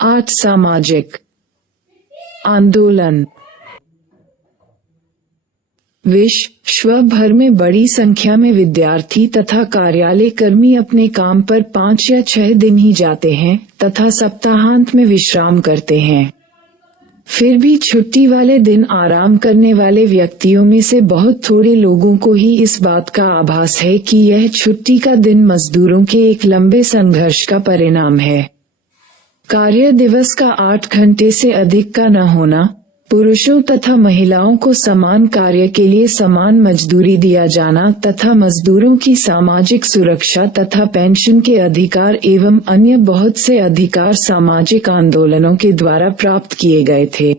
8 सामाजिक आंदोलन। विश्व भर में बड़ी संख्या में विद्यार्थी तथा कार्यालय कर्मी अपने काम पर 5 या 6 दिन ही जाते हैं तथा सप्ताहांत में विश्राम करते हैं। फिर भी छुट्टी वाले दिन आराम करने वाले व्यक्तियों में से बहुत थोड़े लोगों को ही इस बात का आभास है कि यह छुट्टी का दिन मजदूरों के एक लंबे संघर्ष का परिणाम है। कार्य दिवस का 8 घंटे से अधिक का न होना, पुरुषों तथा महिलाओं को समान कार्य के लिए समान मजदूरी दिया जाना तथा मजदूरों की सामाजिक सुरक्षा तथा पेंशन के अधिकार एवं अन्य बहुत से अधिकार सामाजिक आंदोलनों के द्वारा प्राप्त किए गए थे।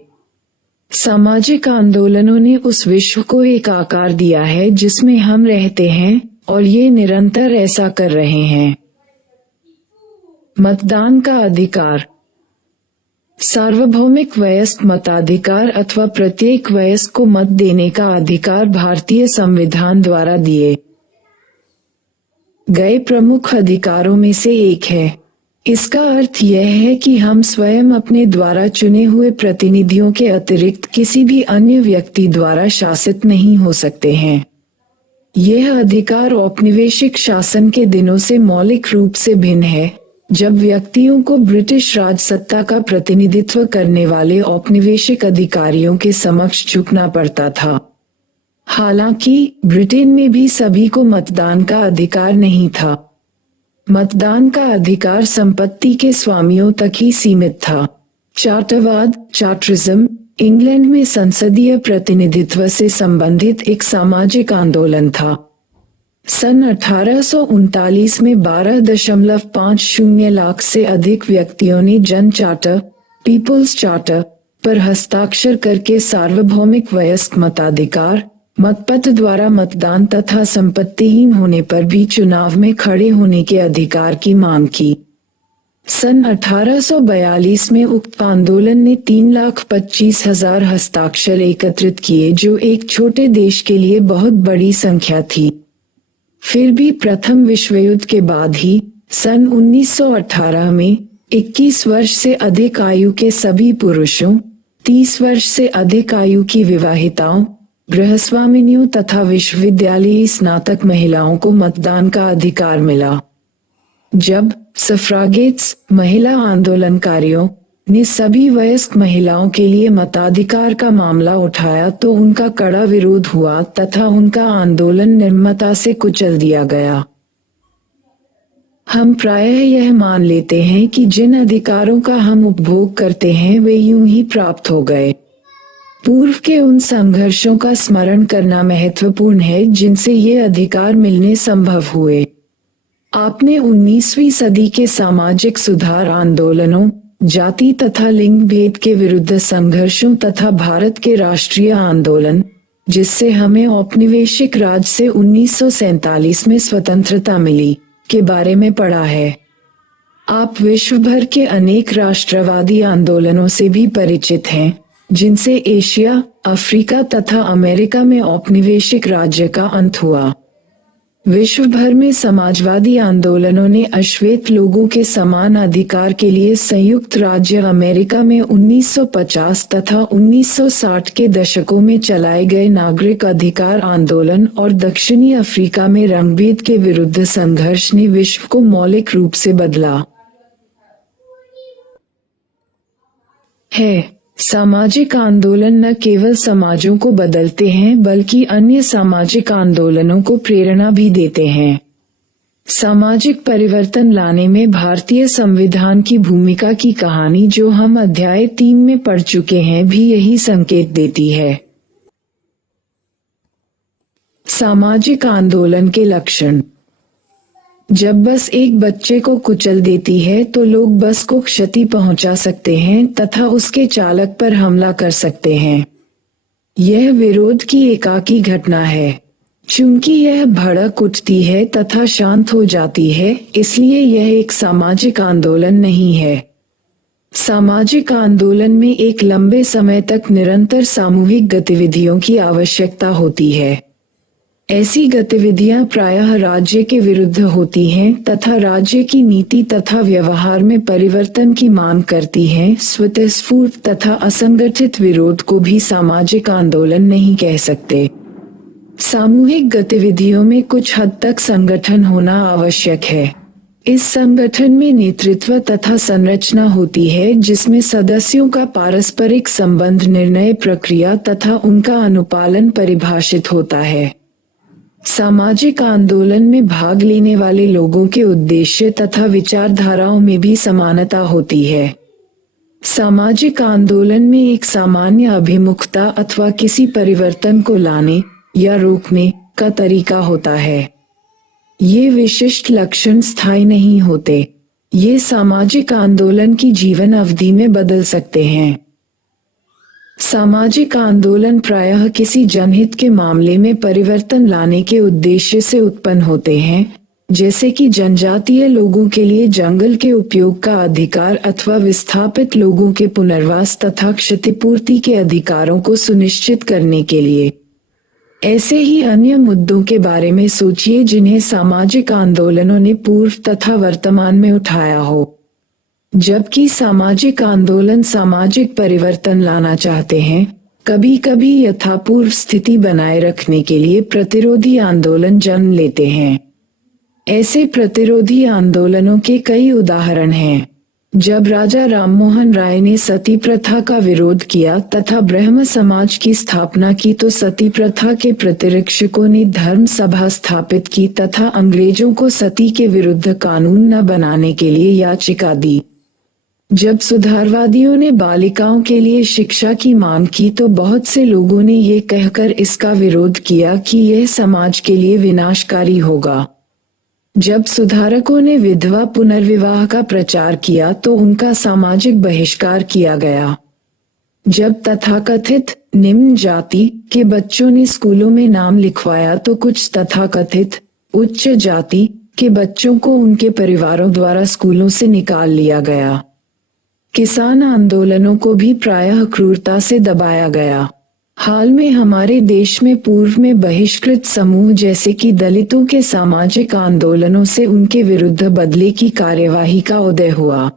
सामाजिक आंदोलनों ने उस विश्व को एक आकार दिया है जिसमें हम रहते हैं और ये निरंतर ऐसा कर रहे हैं। मतदान का अधिकार। सार्वभौमिक वयस्क मताधिकार अथवा प्रत्येक वयस्क को मत देने का अधिकार भारतीय संविधान द्वारा दिए गए प्रमुख अधिकारों में से एक है। इसका अर्थ यह है कि हम स्वयं अपने द्वारा चुने हुए प्रतिनिधियों के अतिरिक्त किसी भी अन्य व्यक्ति द्वारा शासित नहीं हो सकते हैं। यह अधिकार औपनिवेशिक शासन के दिनों से मौलिक रूप से भिन्न है, जब व्यक्तियों को ब्रिटिश राजसत्ता का प्रतिनिधित्व करने वाले औपनिवेशिक अधिकारियों के समक्ष झुकना पड़ता था। हालांकि ब्रिटेन में भी सभी को मतदान का अधिकार नहीं था। मतदान का अधिकार संपत्ति के स्वामियों तक ही सीमित था। चार्टरवाद, चार्टरिज्म, इंग्लैंड में संसदीय प्रतिनिधित्व से संबंधित एक सामाजिक आंदोलन था। सन 1839 में 12.50 लाख से अधिक व्यक्तियों ने जन चार्टर, पीपल्स चार्टर, पर हस्ताक्षर करके सार्वभौमिक वयस्क मताधिकार, मतपत्र द्वारा मतदान तथा संपत्तिहीन होने पर भी चुनाव में खड़े होने के अधिकार की मांग की। सन 1842 में उक्त आंदोलन ने 3,25,000 हस्ताक्षर एकत्रित किए, जो एक छोटे देश के लिए बहुत बड़ी संख्या थी। फिर भी प्रथम विश्व युद्ध के बाद ही सन 1918 में 21 वर्ष से अधिक आयु के सभी पुरुषों, 30 वर्ष से अधिक आयु की विवाहिताओं, गृहस्वामिनियों तथा विश्वविद्यालयी स्नातक महिलाओं को मतदान का अधिकार मिला। जब सफ्रागेट्स, महिला आंदोलनकारियों, ने सभी वयस्क महिलाओं के लिए मताधिकार का मामला उठाया तो उनका कड़ा विरोध हुआ तथा उनका आंदोलन निर्ममता से कुचल दिया गया। हम प्रायः यह मान लेते हैं कि जिन अधिकारों का हम उपभोग करते हैं वे यूं ही प्राप्त हो गए। पूर्व के उन संघर्षों का स्मरण करना महत्वपूर्ण है जिनसे ये अधिकार मिलने संभव हुए। आपने 19वीं सदी के सामाजिक सुधार आंदोलनों, जाति तथा लिंग भेद के विरुद्ध संघर्षों तथा भारत के राष्ट्रीय आंदोलन, जिससे हमें औपनिवेशिक राज से 1947 में स्वतंत्रता मिली, के बारे में पढ़ा है। आप विश्व भर के अनेक राष्ट्रवादी आंदोलनों से भी परिचित हैं, जिनसे एशिया, अफ्रीका तथा अमेरिका में औपनिवेशिक राज्य का अंत हुआ। विश्व भर में समाजवादी आंदोलनों ने अश्वेत लोगों के समान अधिकार के लिए संयुक्त राज्य अमेरिका में 1950 तथा 1960 के दशकों में चलाए गए नागरिक अधिकार आंदोलन और दक्षिणी अफ्रीका में रंगभेद के विरुद्ध संघर्ष ने विश्व को मौलिक रूप से बदला है। सामाजिक आंदोलन न केवल समाजों को बदलते हैं बल्कि अन्य सामाजिक आंदोलनों को प्रेरणा भी देते हैं। सामाजिक परिवर्तन लाने में भारतीय संविधान की भूमिका की कहानी, जो हम अध्याय 3 में पढ़ चुके हैं, भी यही संकेत देती है। सामाजिक आंदोलन के लक्षण। जब बस एक बच्चे को कुचल देती है तो लोग बस को क्षति पहुंचा सकते हैं तथा उसके चालक पर हमला कर सकते हैं। यह विरोध की एकाकी घटना है। चूंकि यह भड़क उठती है तथा शांत हो जाती है, इसलिए यह एक सामाजिक आंदोलन नहीं है। सामाजिक आंदोलन में एक लंबे समय तक निरंतर सामूहिक गतिविधियों की आवश्यकता होती है। ऐसी गतिविधियां प्रायः राज्य के विरुद्ध होती हैं तथा राज्य की नीति तथा व्यवहार में परिवर्तन की मांग करती हैं। स्वतःस्फूर्त तथा असंगठित विरोध को भी सामाजिक आंदोलन नहीं कह सकते। सामूहिक गतिविधियों में कुछ हद तक संगठन होना आवश्यक है। इस संगठन में नेतृत्व तथा संरचना होती है जिसमें सदस्यों का पारस्परिक संबंध, निर्णय प्रक्रिया तथा उनका अनुपालन परिभाषित होता है। सामाजिक आंदोलन में भाग लेने वाले लोगों के उद्देश्य तथा विचारधाराओं में भी समानता होती है। सामाजिक आंदोलन में एक सामान्य अभिमुखता अथवा किसी परिवर्तन को लाने या रोकने का तरीका होता है। ये विशिष्ट लक्षण स्थायी नहीं होते। ये सामाजिक आंदोलन की जीवन अवधि में बदल सकते हैं। सामाजिक आंदोलन प्रायः किसी जनहित के मामले में परिवर्तन लाने के उद्देश्य से उत्पन्न होते हैं, जैसे कि जनजातीय लोगों के लिए जंगल के उपयोग का अधिकार अथवा विस्थापित लोगों के पुनर्वास तथा क्षतिपूर्ति के अधिकारों को सुनिश्चित करने के लिए। ऐसे ही अन्य मुद्दों के बारे में सोचिए जिन्हें सामाजिक आंदोलनों ने पूर्व तथा वर्तमान में उठाया हो। जबकि सामाजिक आंदोलन सामाजिक परिवर्तन लाना चाहते हैं, कभी कभी यथापूर्व स्थिति बनाए रखने के लिए प्रतिरोधी आंदोलन जन्म लेते हैं। ऐसे प्रतिरोधी आंदोलनों के कई उदाहरण हैं। जब राजा राममोहन राय ने सती प्रथा का विरोध किया तथा ब्रह्म समाज की स्थापना की तो सती प्रथा के प्रतिरक्षकों ने धर्म सभा स्थापित की तथा अंग्रेजों को सती के विरुद्ध कानून न बनाने के लिए याचिका दी। जब सुधारवादियों ने बालिकाओं के लिए शिक्षा की मांग की तो बहुत से लोगों ने ये कहकर इसका विरोध किया कि यह समाज के लिए विनाशकारी होगा। जब सुधारकों ने विधवा पुनर्विवाह का प्रचार किया तो उनका सामाजिक बहिष्कार किया गया। जब तथाकथित निम्न जाति के बच्चों ने स्कूलों में नाम लिखवाया तो कुछ तथाकथित उच्च जाति के बच्चों को उनके परिवारों द्वारा स्कूलों से निकाल लिया गया। किसान आंदोलनों को भी प्रायः क्रूरता से दबाया गया। हाल में हमारे देश में पूर्व में बहिष्कृत समूह जैसे कि दलितों के सामाजिक आंदोलनों से उनके विरुद्ध बदले की कार्यवाही का उदय हुआ।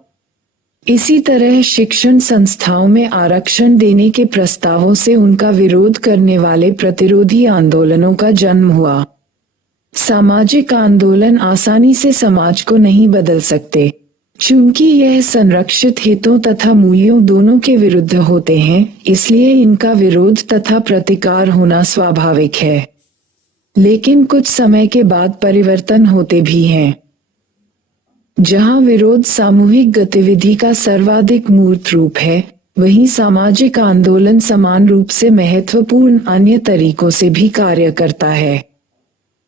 इसी तरह शिक्षण संस्थाओं में आरक्षण देने के प्रस्तावों से उनका विरोध करने वाले प्रतिरोधी आंदोलनों का जन्म हुआ। सामाजिक आंदोलन आसानी से समाज को नहीं बदल सकते, चूंकि यह संरक्षित हितों तथा मूल्यों दोनों के विरुद्ध होते हैं, इसलिए इनका विरोध तथा प्रतिकार होना स्वाभाविक है। लेकिन कुछ समय के बाद परिवर्तन होते भी हैं। जहां विरोध सामूहिक गतिविधि का सर्वाधिक मूर्त रूप है, वहीं सामाजिक आंदोलन समान रूप से महत्वपूर्ण अन्य तरीकों से भी कार्य करता है।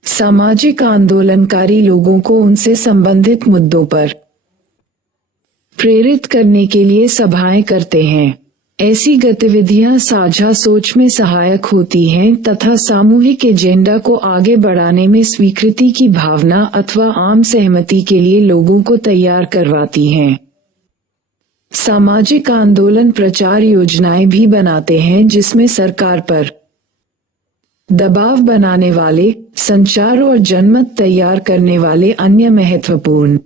सामाजिक आंदोलनकारी लोगों को उनसे संबंधित मुद्दों पर प्रेरित करने के लिए सभाएं करते हैं। ऐसी गतिविधियां साझा सोच में सहायक होती हैं तथा सामूहिक एजेंडा को आगे बढ़ाने में स्वीकृति की भावना अथवा आम सहमति के लिए लोगों को तैयार करवाती हैं। सामाजिक आंदोलन प्रचार योजनाएं भी बनाते हैं जिसमें सरकार पर दबाव बनाने वाले, संचार और जनमत तैयार करने वाले अन्य महत्वपूर्ण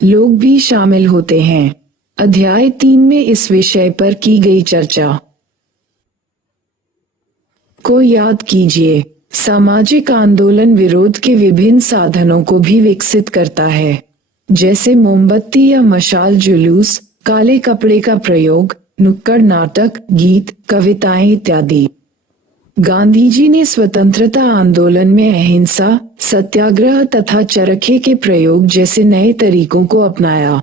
लोग भी शामिल होते हैं। अध्याय 3 में इस विषय पर की गई चर्चा को याद कीजिए। सामाजिक आंदोलन विरोध के विभिन्न साधनों को भी विकसित करता है, जैसे मोमबत्ती या मशाल जुलूस, काले कपड़े का प्रयोग, नुक्कड़ नाटक, गीत, कविताएं इत्यादि। गांधी जी ने स्वतंत्रता आंदोलन में अहिंसा, सत्याग्रह तथा चरखे के प्रयोग जैसे नए तरीकों को अपनाया।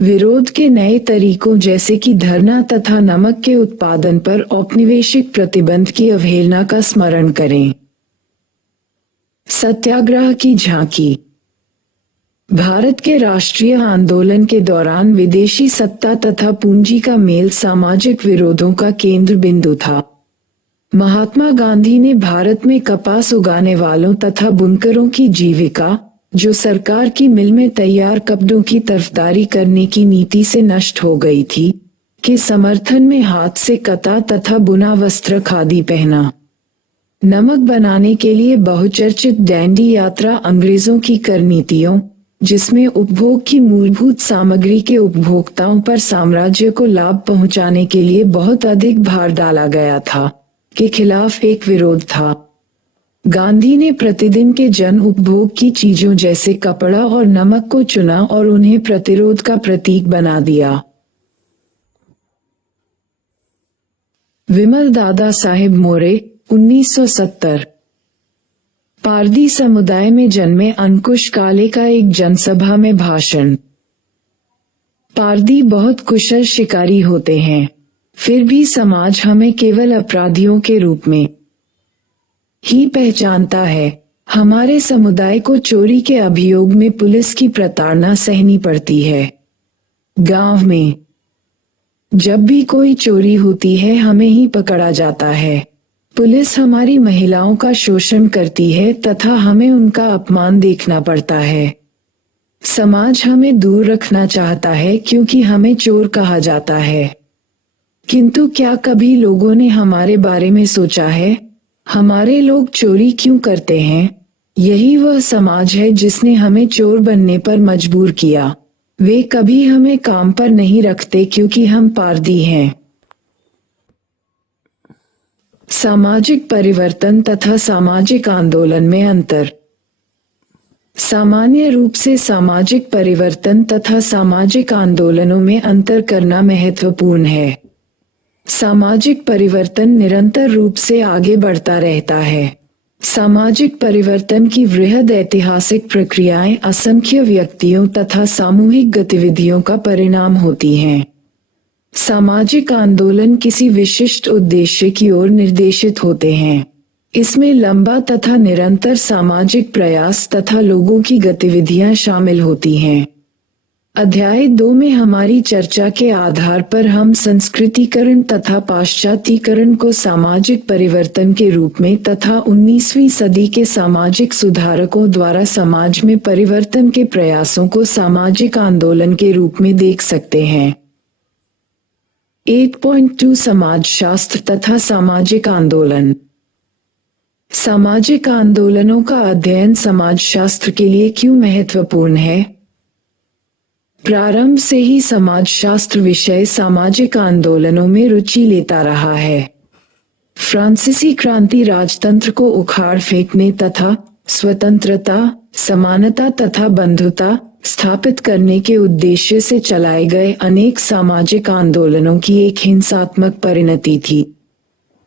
विरोध के नए तरीकों जैसे कि धरना तथा नमक के उत्पादन पर औपनिवेशिक प्रतिबंध की अवहेलना का स्मरण करें। सत्याग्रह की झांकी। भारत के राष्ट्रीय आंदोलन के दौरान विदेशी सत्ता तथा पूंजी का मेल सामाजिक विरोधों का केंद्र बिंदु था। महात्मा गांधी ने भारत में कपास उगाने वालों तथा बुनकरों की जीविका, जो सरकार की मिल में तैयार कपड़ों की तरफदारी करने की नीति से नष्ट हो गई थी, के समर्थन में हाथ से कता तथा बुना वस्त्र खादी पहना। नमक बनाने के लिए बहुचर्चित डैंडी यात्रा अंग्रेजों की कर नीतियों, जिसमें उपभोग की मूलभूत सामग्री के उपभोक्ताओं पर साम्राज्य को लाभ पहुंचाने के लिए बहुत अधिक भार डाला गया था, के खिलाफ एक विरोध था। गांधी ने प्रतिदिन के जन उपभोग की चीजों जैसे कपड़ा और नमक को चुना और उन्हें प्रतिरोध का प्रतीक बना दिया। विमल दादा साहेब मोरे, 1970। पारदी समुदाय में जन्मे अंकुश काले का एक जनसभा में भाषण। पारदी बहुत कुशल शिकारी होते हैं, फिर भी समाज हमें केवल अपराधियों के रूप में ही पहचानता है। हमारे समुदाय को चोरी के अभियोग में पुलिस की प्रताड़ना सहनी पड़ती है। गांव में जब भी कोई चोरी होती है हमें ही पकड़ा जाता है। पुलिस हमारी महिलाओं का शोषण करती है तथा हमें उनका अपमान देखना पड़ता है। समाज हमें दूर रखना चाहता है क्योंकि हमें चोर कहा जाता है। किंतु क्या कभी लोगों ने हमारे बारे में सोचा है? हमारे लोग चोरी क्यों करते हैं? यही वह समाज है जिसने हमें चोर बनने पर मजबूर किया। वे कभी हमें काम पर नहीं रखते क्योंकि हम पारदी हैं। सामाजिक परिवर्तन तथा सामाजिक आंदोलन में अंतर। सामान्य रूप से सामाजिक परिवर्तन तथा सामाजिक आंदोलनों में अंतर करना महत्वपूर्ण है। सामाजिक परिवर्तन निरंतर रूप से आगे बढ़ता रहता है। सामाजिक परिवर्तन की वृहद ऐतिहासिक प्रक्रियाएं असंख्य व्यक्तियों तथा सामूहिक गतिविधियों का परिणाम होती हैं। सामाजिक आंदोलन किसी विशिष्ट उद्देश्य की ओर निर्देशित होते हैं। इसमें लंबा तथा निरंतर सामाजिक प्रयास तथा लोगों की गतिविधियां शामिल होती हैं। अध्याय 2 में हमारी चर्चा के आधार पर हम संस्कृतिकरण तथा पाश्चात्यकरण को सामाजिक परिवर्तन के रूप में तथा 19वीं सदी के सामाजिक सुधारकों द्वारा समाज में परिवर्तन के प्रयासों को सामाजिक आंदोलन के रूप में देख सकते हैं। 8.2 समाजशास्त्र तथा सामाजिक आंदोलन। सामाजिक आंदोलनों का अध्ययन समाजशास्त्र के लिए क्यों महत्वपूर्ण है? प्रारंभ से ही समाजशास्त्र विषय सामाजिक आंदोलनों में रुचि लेता रहा है। फ्रांसीसी क्रांति राजतंत्र को उखाड़ फेंकने तथा स्वतंत्रता, समानता तथा बंधुता स्थापित करने के उद्देश्य से चलाए गए अनेक सामाजिक आंदोलनों की एक हिंसात्मक परिणति थी।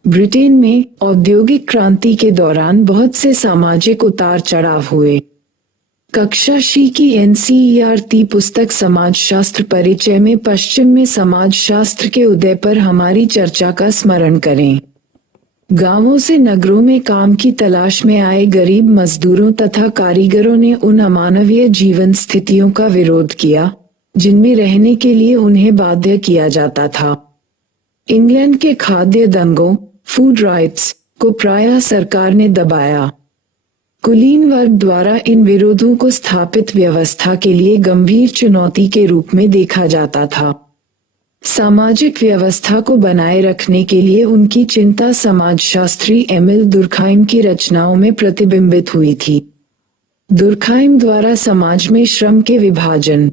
ब्रिटेन में औद्योगिक क्रांति के दौरान बहुत से सामाजिक उतार चढ़ाव हुए। कक्षा शी की NCERT पुस्तक समाजशास्त्र परिचय में पश्चिम में समाजशास्त्र के उदय पर हमारी चर्चा का स्मरण करें। गांवों से नगरों में काम की तलाश में आए गरीब मजदूरों तथा कारीगरों ने उन अमानवीय जीवन स्थितियों का विरोध किया जिनमें रहने के लिए उन्हें बाध्य किया जाता था। इंग्लैंड के खाद्य दंगों, फूड राइट्स, को प्रायः सरकार ने दबाया। कुलीन वर्ग द्वारा इन विरोधों को स्थापित व्यवस्था के लिए गंभीर चुनौती के रूप में देखा जाता था। सामाजिक व्यवस्था को बनाए रखने के लिए उनकी चिंता समाजशास्त्री एमिल दुर्खाइम की रचनाओं में प्रतिबिंबित हुई थी। दुर्खाइम द्वारा समाज में श्रम के विभाजन,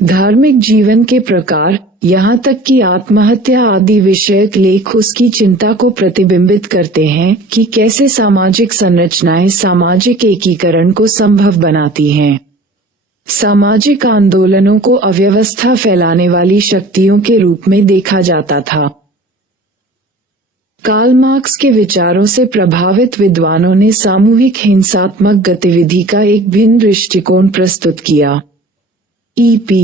धार्मिक जीवन के प्रकार, यहाँ तक कि आत्महत्या आदि विषयक लेख उसकी चिंता को प्रतिबिंबित करते हैं कि कैसे सामाजिक संरचनाएं सामाजिक एकीकरण को संभव बनाती हैं। सामाजिक आंदोलनों को अव्यवस्था फैलाने वाली शक्तियों के रूप में देखा जाता था। कार्ल मार्क्स के विचारों से प्रभावित विद्वानों ने सामूहिक हिंसात्मक गतिविधि का एक भिन्न दृष्टिकोण प्रस्तुत किया। E.P.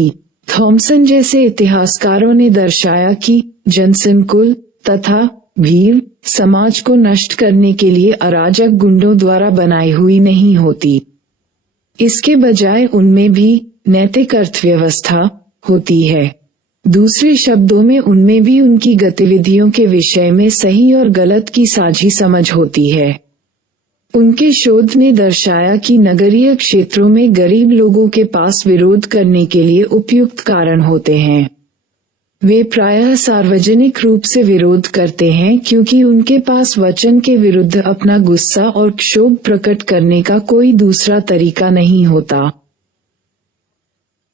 थॉमसन जैसे इतिहासकारों ने दर्शाया कि जनसंकुल तथा भीड़ समाज को नष्ट करने के लिए अराजक गुंडों द्वारा बनाई हुई नहीं होती। इसके बजाय उनमें भी नैतिक अर्थव्यवस्था होती है। दूसरे शब्दों में उनमें भी उनकी गतिविधियों के विषय में सही और गलत की साझी समझ होती है। उनके शोध ने दर्शाया कि नगरीय क्षेत्रों में गरीब लोगों के पास विरोध करने के लिए उपयुक्त कारण होते हैं। वे प्रायः सार्वजनिक रूप से विरोध करते हैं क्योंकि उनके पास वचन के विरुद्ध अपना गुस्सा और क्षोभ प्रकट करने का कोई दूसरा तरीका नहीं होता।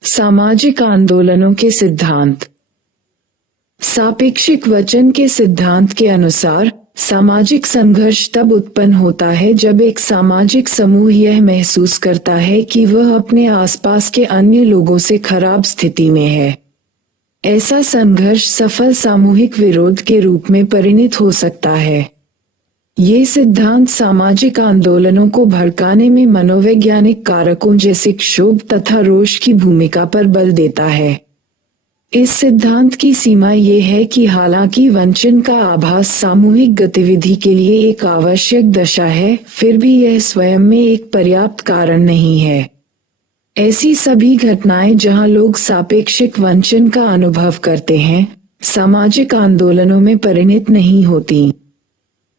सामाजिक आंदोलनों के सिद्धांत। सापेक्षिक वचन के सिद्धांत के अनुसार सामाजिक संघर्ष तब उत्पन्न होता है जब एक सामाजिक समूह यह महसूस करता है कि वह अपने आसपास के अन्य लोगों से खराब स्थिति में है। ऐसा संघर्ष सफल सामूहिक विरोध के रूप में परिणत हो सकता है। ये सिद्धांत सामाजिक आंदोलनों को भड़काने में मनोवैज्ञानिक कारकों जैसे क्षोभ तथा रोष की भूमिका पर बल देता है। इस सिद्धांत की सीमा ये है कि हालांकि वंचन का आभास सामूहिक गतिविधि के लिए एक आवश्यक दशा है, फिर भी यह स्वयं में एक पर्याप्त कारण नहीं है। ऐसी सभी घटनाएं जहां लोग सापेक्षिक वंचन का अनुभव करते हैं, सामाजिक आंदोलनों में परिणत नहीं होती।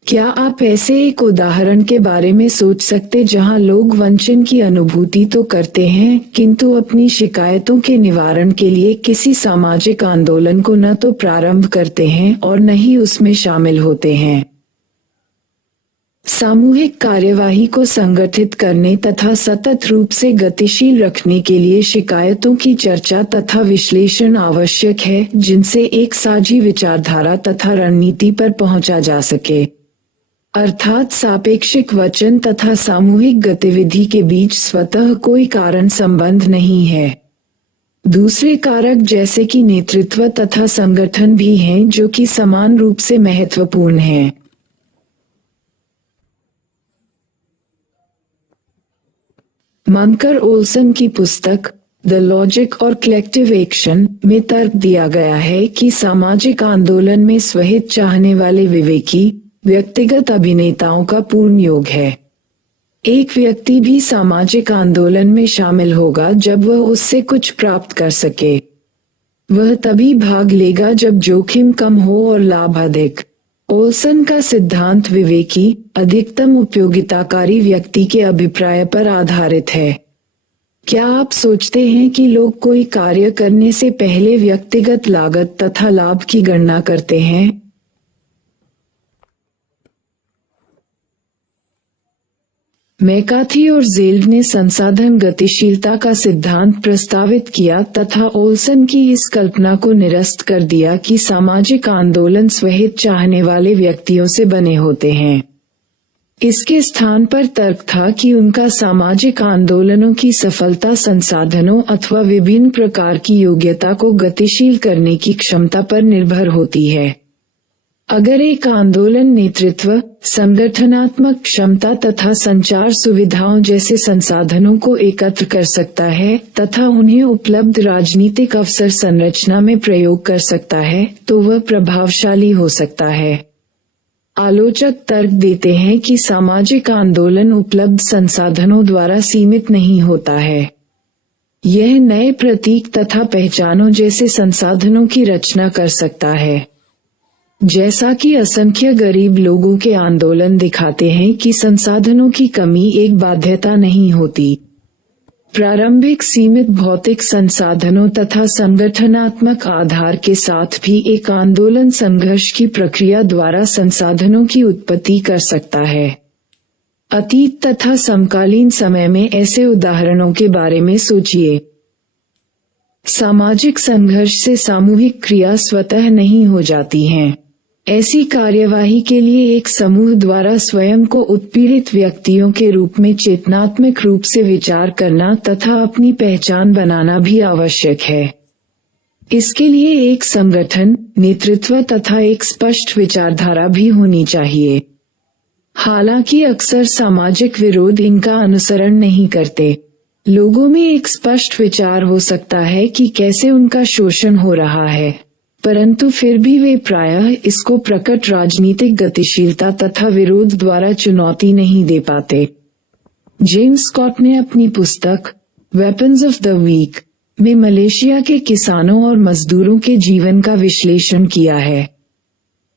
क्या आप ऐसे एक उदाहरण के बारे में सोच सकते जहां लोग वंचन की अनुभूति तो करते हैं किंतु अपनी शिकायतों के निवारण के लिए किसी सामाजिक आंदोलन को न तो प्रारंभ करते हैं और न ही उसमें शामिल होते हैं? सामूहिक कार्यवाही को संगठित करने तथा सतत रूप से गतिशील रखने के लिए शिकायतों की चर्चा तथा विश्लेषण आवश्यक है, जिनसे एक साझी विचारधारा तथा रणनीति पर पहुंचा जा सके। अर्थात सापेक्षिक वचन तथा सामूहिक गतिविधि के बीच स्वतः कोई कारण संबंध नहीं है। दूसरे कारक जैसे कि नेतृत्व तथा संगठन भी हैं जो कि समान रूप से महत्वपूर्ण हैं। मंकर ओल्सन की पुस्तक द लॉजिक और कलेक्टिव एक्शन में तर्क दिया गया है कि सामाजिक आंदोलन में स्वहित चाहने वाले विवेकी व्यक्तिगत अभिनेताओं का पूर्ण योग है। एक व्यक्ति भी सामाजिक आंदोलन में शामिल होगा जब वह उससे कुछ प्राप्त कर सके। वह तभी भाग लेगा जब जोखिम कम हो और लाभ अधिक। ओल्सन का सिद्धांत विवेकी, अधिकतम उपयोगिताकारी व्यक्ति के अभिप्राय पर आधारित है। क्या आप सोचते हैं कि लोग कोई कार्य करने से पहले व्यक्तिगत लागत तथा लाभ की गणना करते हैं? मैकार्थी और जेल्ड ने संसाधन गतिशीलता का सिद्धांत प्रस्तावित किया तथा ओल्सन की इस कल्पना को निरस्त कर दिया कि सामाजिक आंदोलन स्वहित चाहने वाले व्यक्तियों से बने होते हैं। इसके स्थान पर तर्क था कि उनका सामाजिक आंदोलनों की सफलता संसाधनों अथवा विभिन्न प्रकार की योग्यता को गतिशील करने की क्षमता पर निर्भर होती है। अगर एक आंदोलन नेतृत्व, संगठनात्मक क्षमता तथा संचार सुविधाओं जैसे संसाधनों को एकत्र कर सकता है तथा उन्हें उपलब्ध राजनीतिक अवसर संरचना में प्रयोग कर सकता है, तो वह प्रभावशाली हो सकता है। आलोचक तर्क देते हैं कि सामाजिक आंदोलन उपलब्ध संसाधनों द्वारा सीमित नहीं होता है। यह नए प्रतीक तथा पहचानों जैसे संसाधनों की रचना कर सकता है। जैसा कि असंख्य गरीब लोगों के आंदोलन दिखाते हैं कि संसाधनों की कमी एक बाध्यता नहीं होती। प्रारंभिक सीमित भौतिक संसाधनों तथा संगठनात्मक आधार के साथ भी एक आंदोलन संघर्ष की प्रक्रिया द्वारा संसाधनों की उत्पत्ति कर सकता है। अतीत तथा समकालीन समय में ऐसे उदाहरणों के बारे में सोचिए। सामाजिक संघर्ष से सामूहिक क्रिया स्वतः नहीं हो जाती हैं। ऐसी कार्यवाही के लिए एक समूह द्वारा स्वयं को उत्पीड़ित व्यक्तियों के रूप में चेतनात्मक रूप से विचार करना तथा अपनी पहचान बनाना भी आवश्यक है। इसके लिए एक संगठन, नेतृत्व तथा एक स्पष्ट विचारधारा भी होनी चाहिए। हालांकि अक्सर सामाजिक विरोध इनका अनुसरण नहीं करते। लोगों में एक स्पष्ट विचार हो सकता है कि कैसे उनका शोषण हो रहा है, परंतु फिर भी वे प्रायः इसको प्रकट राजनीतिक गतिशीलता तथा विरोध द्वारा चुनौती नहीं दे पाते। जेम्स स्कॉट ने अपनी पुस्तक वेपन्स ऑफ द वीक में मलेशिया के किसानों और मजदूरों के जीवन का विश्लेषण किया है।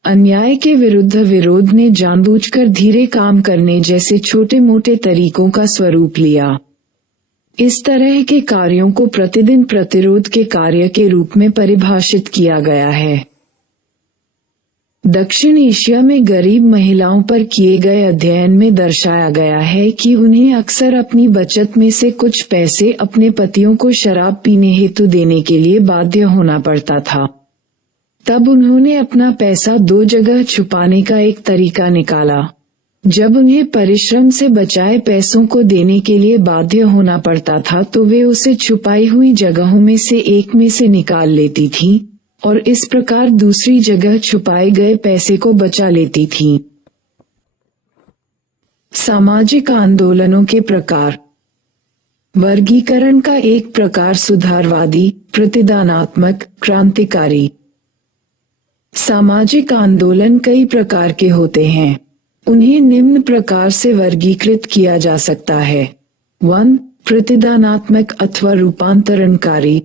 अन्याय के विरुद्ध विरोध ने जानबूझकर धीरे काम करने जैसे छोटे मोटे तरीकों का स्वरूप लिया। इस तरह के कार्यों को प्रतिदिन प्रतिरोध के कार्य के रूप में परिभाषित किया गया है। दक्षिण एशिया में गरीब महिलाओं पर किए गए अध्ययन में दर्शाया गया है कि उन्हें अक्सर अपनी बचत में से कुछ पैसे अपने पतियों को शराब पीने हेतु देने के लिए बाध्य होना पड़ता था। तब उन्होंने अपना पैसा 2 जगह छुपाने का एक तरीका निकाला। जब उन्हें परिश्रम से बचाए पैसों को देने के लिए बाध्य होना पड़ता था तो वे उसे छुपाई हुई जगहों में से एक में से निकाल लेती थीं और इस प्रकार दूसरी जगह छुपाए गए पैसे को बचा लेती थीं। सामाजिक आंदोलनों के प्रकार। वर्गीकरण का एक प्रकार सुधारवादी, प्रतिदानात्मक, क्रांतिकारी। सामाजिक आंदोलन कई प्रकार के होते हैं। उन्हें निम्न प्रकार से वर्गीकृत किया जा सकता है। 1. प्रतिदानात्मक अथवा रूपांतरणकारी।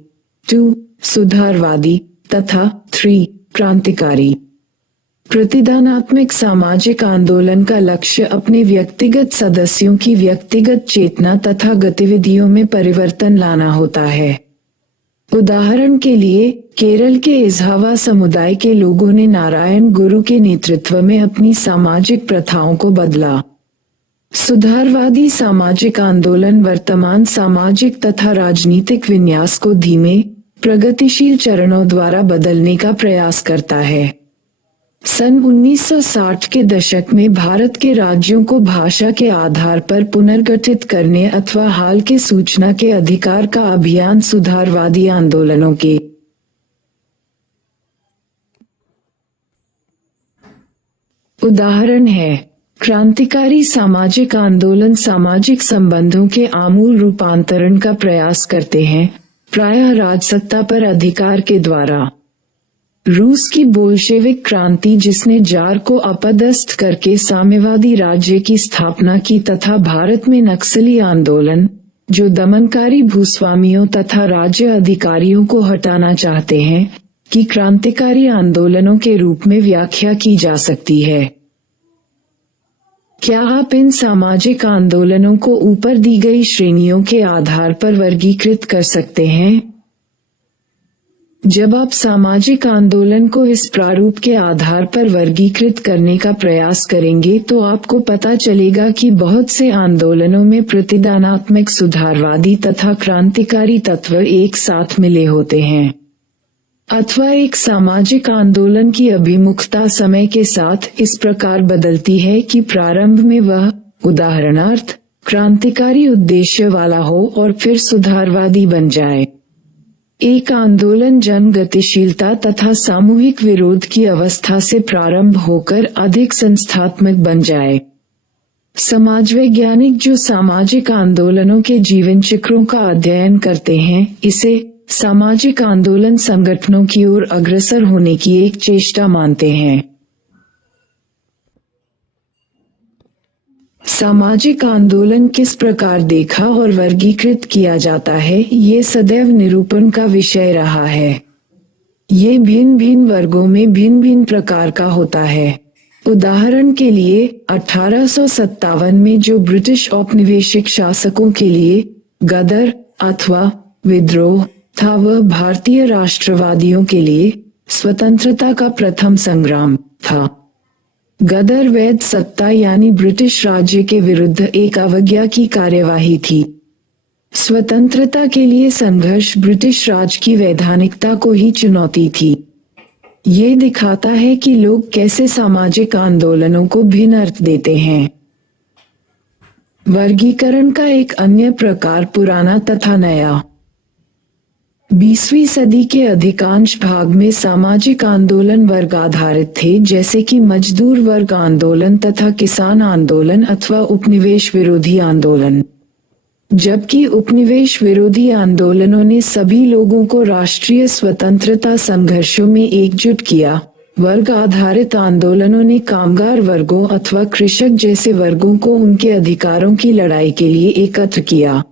2. सुधारवादी तथा 3. क्रांतिकारी। प्रतिदानात्मक सामाजिक आंदोलन का लक्ष्य अपने व्यक्तिगत सदस्यों की व्यक्तिगत चेतना तथा गतिविधियों में परिवर्तन लाना होता है। उदाहरण के लिए, केरल के इज़हावा समुदाय के लोगों ने नारायण गुरु के नेतृत्व में अपनी सामाजिक प्रथाओं को बदला। सुधारवादी सामाजिक आंदोलन वर्तमान सामाजिक तथा राजनीतिक विन्यास को धीमे, प्रगतिशील चरणों द्वारा बदलने का प्रयास करता है। सन 1960 के दशक में भारत के राज्यों को भाषा के आधार पर पुनर्गठित करने अथवा हाल के सूचना के अधिकार का अभियान सुधारवादी आंदोलनों के उदाहरण है। क्रांतिकारी सामाजिक आंदोलन सामाजिक संबंधों के आमूल रूपांतरण का प्रयास करते हैं, प्रायः राजसत्ता पर अधिकार के द्वारा। रूस की बोल्शेविक क्रांति जिसने जार को अपदस्थ करके साम्यवादी राज्य की स्थापना की तथा भारत में नक्सली आंदोलन, जो दमनकारी भूस्वामियों तथा राज्य अधिकारियों को हटाना चाहते हैं, की क्रांतिकारी आंदोलनों के रूप में व्याख्या की जा सकती है। क्या आप इन सामाजिक आंदोलनों को ऊपर दी गई श्रेणियों के आधार पर वर्गीकृत कर सकते हैं? जब आप सामाजिक आंदोलन को इस प्रारूप के आधार पर वर्गीकृत करने का प्रयास करेंगे तो आपको पता चलेगा कि बहुत से आंदोलनों में प्रतिदानात्मक, सुधारवादी तथा क्रांतिकारी तत्व एक साथ मिले होते हैं। अथवा एक सामाजिक आंदोलन की अभिमुखता समय के साथ इस प्रकार बदलती है कि प्रारंभ में वह, उदाहरणार्थ, क्रांतिकारी उद्देश्य वाला हो और फिर सुधारवादी बन जाए। एक आंदोलन जन गतिशीलता तथा सामूहिक विरोध की अवस्था से प्रारंभ होकर अधिक संस्थात्मक बन जाए। समाजवैज्ञानिक जो सामाजिक आंदोलनों के जीवन चक्रों का अध्ययन करते हैं, इसे सामाजिक आंदोलन संगठनों की ओर अग्रसर होने की एक चेष्टा मानते हैं। सामाजिक आंदोलन किस प्रकार देखा और वर्गीकृत किया जाता है, ये सदैव निरूपण का विषय रहा है। ये भिन्न भिन्न वर्गों में भिन्न भिन्न प्रकार का होता है। उदाहरण के लिए 1857 में जो ब्रिटिश औपनिवेशिक शासकों के लिए गदर अथवा विद्रोह था, वह भारतीय राष्ट्रवादियों के लिए स्वतंत्रता का प्रथम संग्राम था। गदर वैध सत्ता यानी ब्रिटिश राज्य के विरुद्ध एक अवज्ञा की कार्यवाही थी। स्वतंत्रता के लिए संघर्ष ब्रिटिश राज की वैधानिकता को ही चुनौती थी। ये दिखाता है कि लोग कैसे सामाजिक आंदोलनों को भिन्न अर्थ देते हैं। वर्गीकरण का एक अन्य प्रकार पुराना तथा नया। 20वीं सदी के अधिकांश भाग में सामाजिक आंदोलन वर्ग आधारित थे, जैसे कि मजदूर वर्ग आंदोलन तथा किसान आंदोलन अथवा उपनिवेश विरोधी आंदोलन। जबकि उपनिवेश विरोधी आंदोलनों ने सभी लोगों को राष्ट्रीय स्वतंत्रता संघर्षों में एकजुट किया, वर्ग आधारित आंदोलनों ने कामगार वर्गों अथवा कृषक जैसे वर्गों को उनके अधिकारों की लड़ाई के लिए एकत्र किया।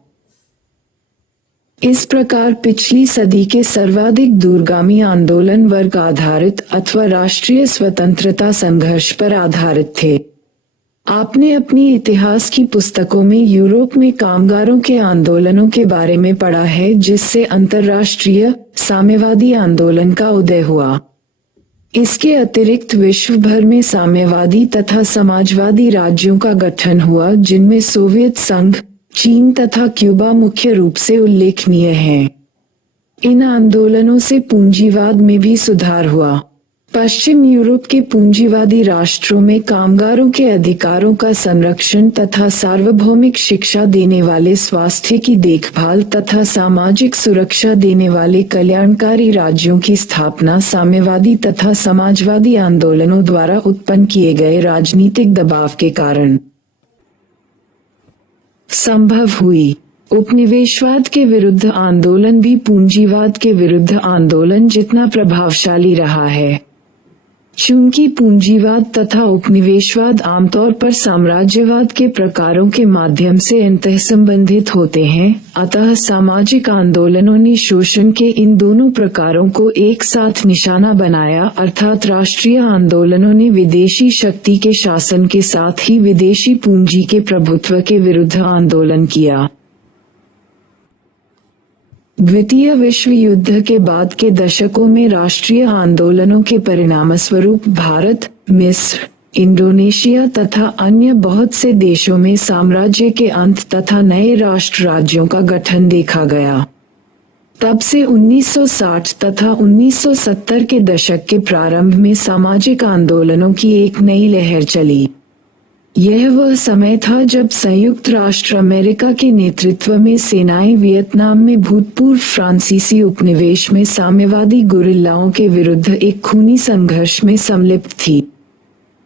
इस प्रकार पिछली सदी के सर्वाधिक दूरगामी आंदोलन वर्ग आधारित अथवा राष्ट्रीय स्वतंत्रता संघर्ष पर आधारित थे। आपने अपनी इतिहास की पुस्तकों में यूरोप में कामगारों के आंदोलनों के बारे में पढ़ा है, जिससे अंतर्राष्ट्रीय साम्यवादी आंदोलन का उदय हुआ। इसके अतिरिक्त विश्व भर में साम्यवादी तथा समाजवादी राज्यों का गठन हुआ, जिनमें सोवियत संघ, चीन तथा क्यूबा मुख्य रूप से उल्लेखनीय हैं। इन आंदोलनों से पूंजीवाद में भी सुधार हुआ। पश्चिम यूरोप के पूंजीवादी राष्ट्रों में कामगारों के अधिकारों का संरक्षण तथा सार्वभौमिक शिक्षा देने वाले, स्वास्थ्य की देखभाल तथा सामाजिक सुरक्षा देने वाले कल्याणकारी राज्यों की स्थापना साम्यवादी तथा समाजवादी आंदोलनों द्वारा उत्पन्न किए गए राजनीतिक दबाव के कारण संभव हुई। उपनिवेशवाद के विरुद्ध आंदोलन भी पूंजीवाद के विरुद्ध आंदोलन जितना प्रभावशाली रहा है। चूंकि पूंजीवाद तथा उपनिवेशवाद आमतौर पर साम्राज्यवाद के प्रकारों के माध्यम से अंतःसंबंधित होते हैं, अतः सामाजिक आंदोलनों ने शोषण के इन दोनों प्रकारों को एक साथ निशाना बनाया, अर्थात राष्ट्रीय आंदोलनों ने विदेशी शक्ति के शासन के साथ ही विदेशी पूंजी के प्रभुत्व के विरुद्ध आंदोलन किया। द्वितीय विश्व युद्ध के बाद के दशकों में राष्ट्रीय आंदोलनों के परिणामस्वरूप भारत, मिस्र, इंडोनेशिया तथा अन्य बहुत से देशों में साम्राज्य के अंत तथा नए राष्ट्र राज्यों का गठन देखा गया। तब से 1960 तथा 1970 के दशक के प्रारंभ में सामाजिक आंदोलनों की एक नई लहर चली। यह वह समय था जब संयुक्त राष्ट्र अमेरिका के नेतृत्व में सेनाएं वियतनाम में भूतपूर्व फ्रांसीसी उपनिवेश में साम्यवादी गुरिल्लाओं के विरुद्ध एक खूनी संघर्ष में सम्मिलित थी।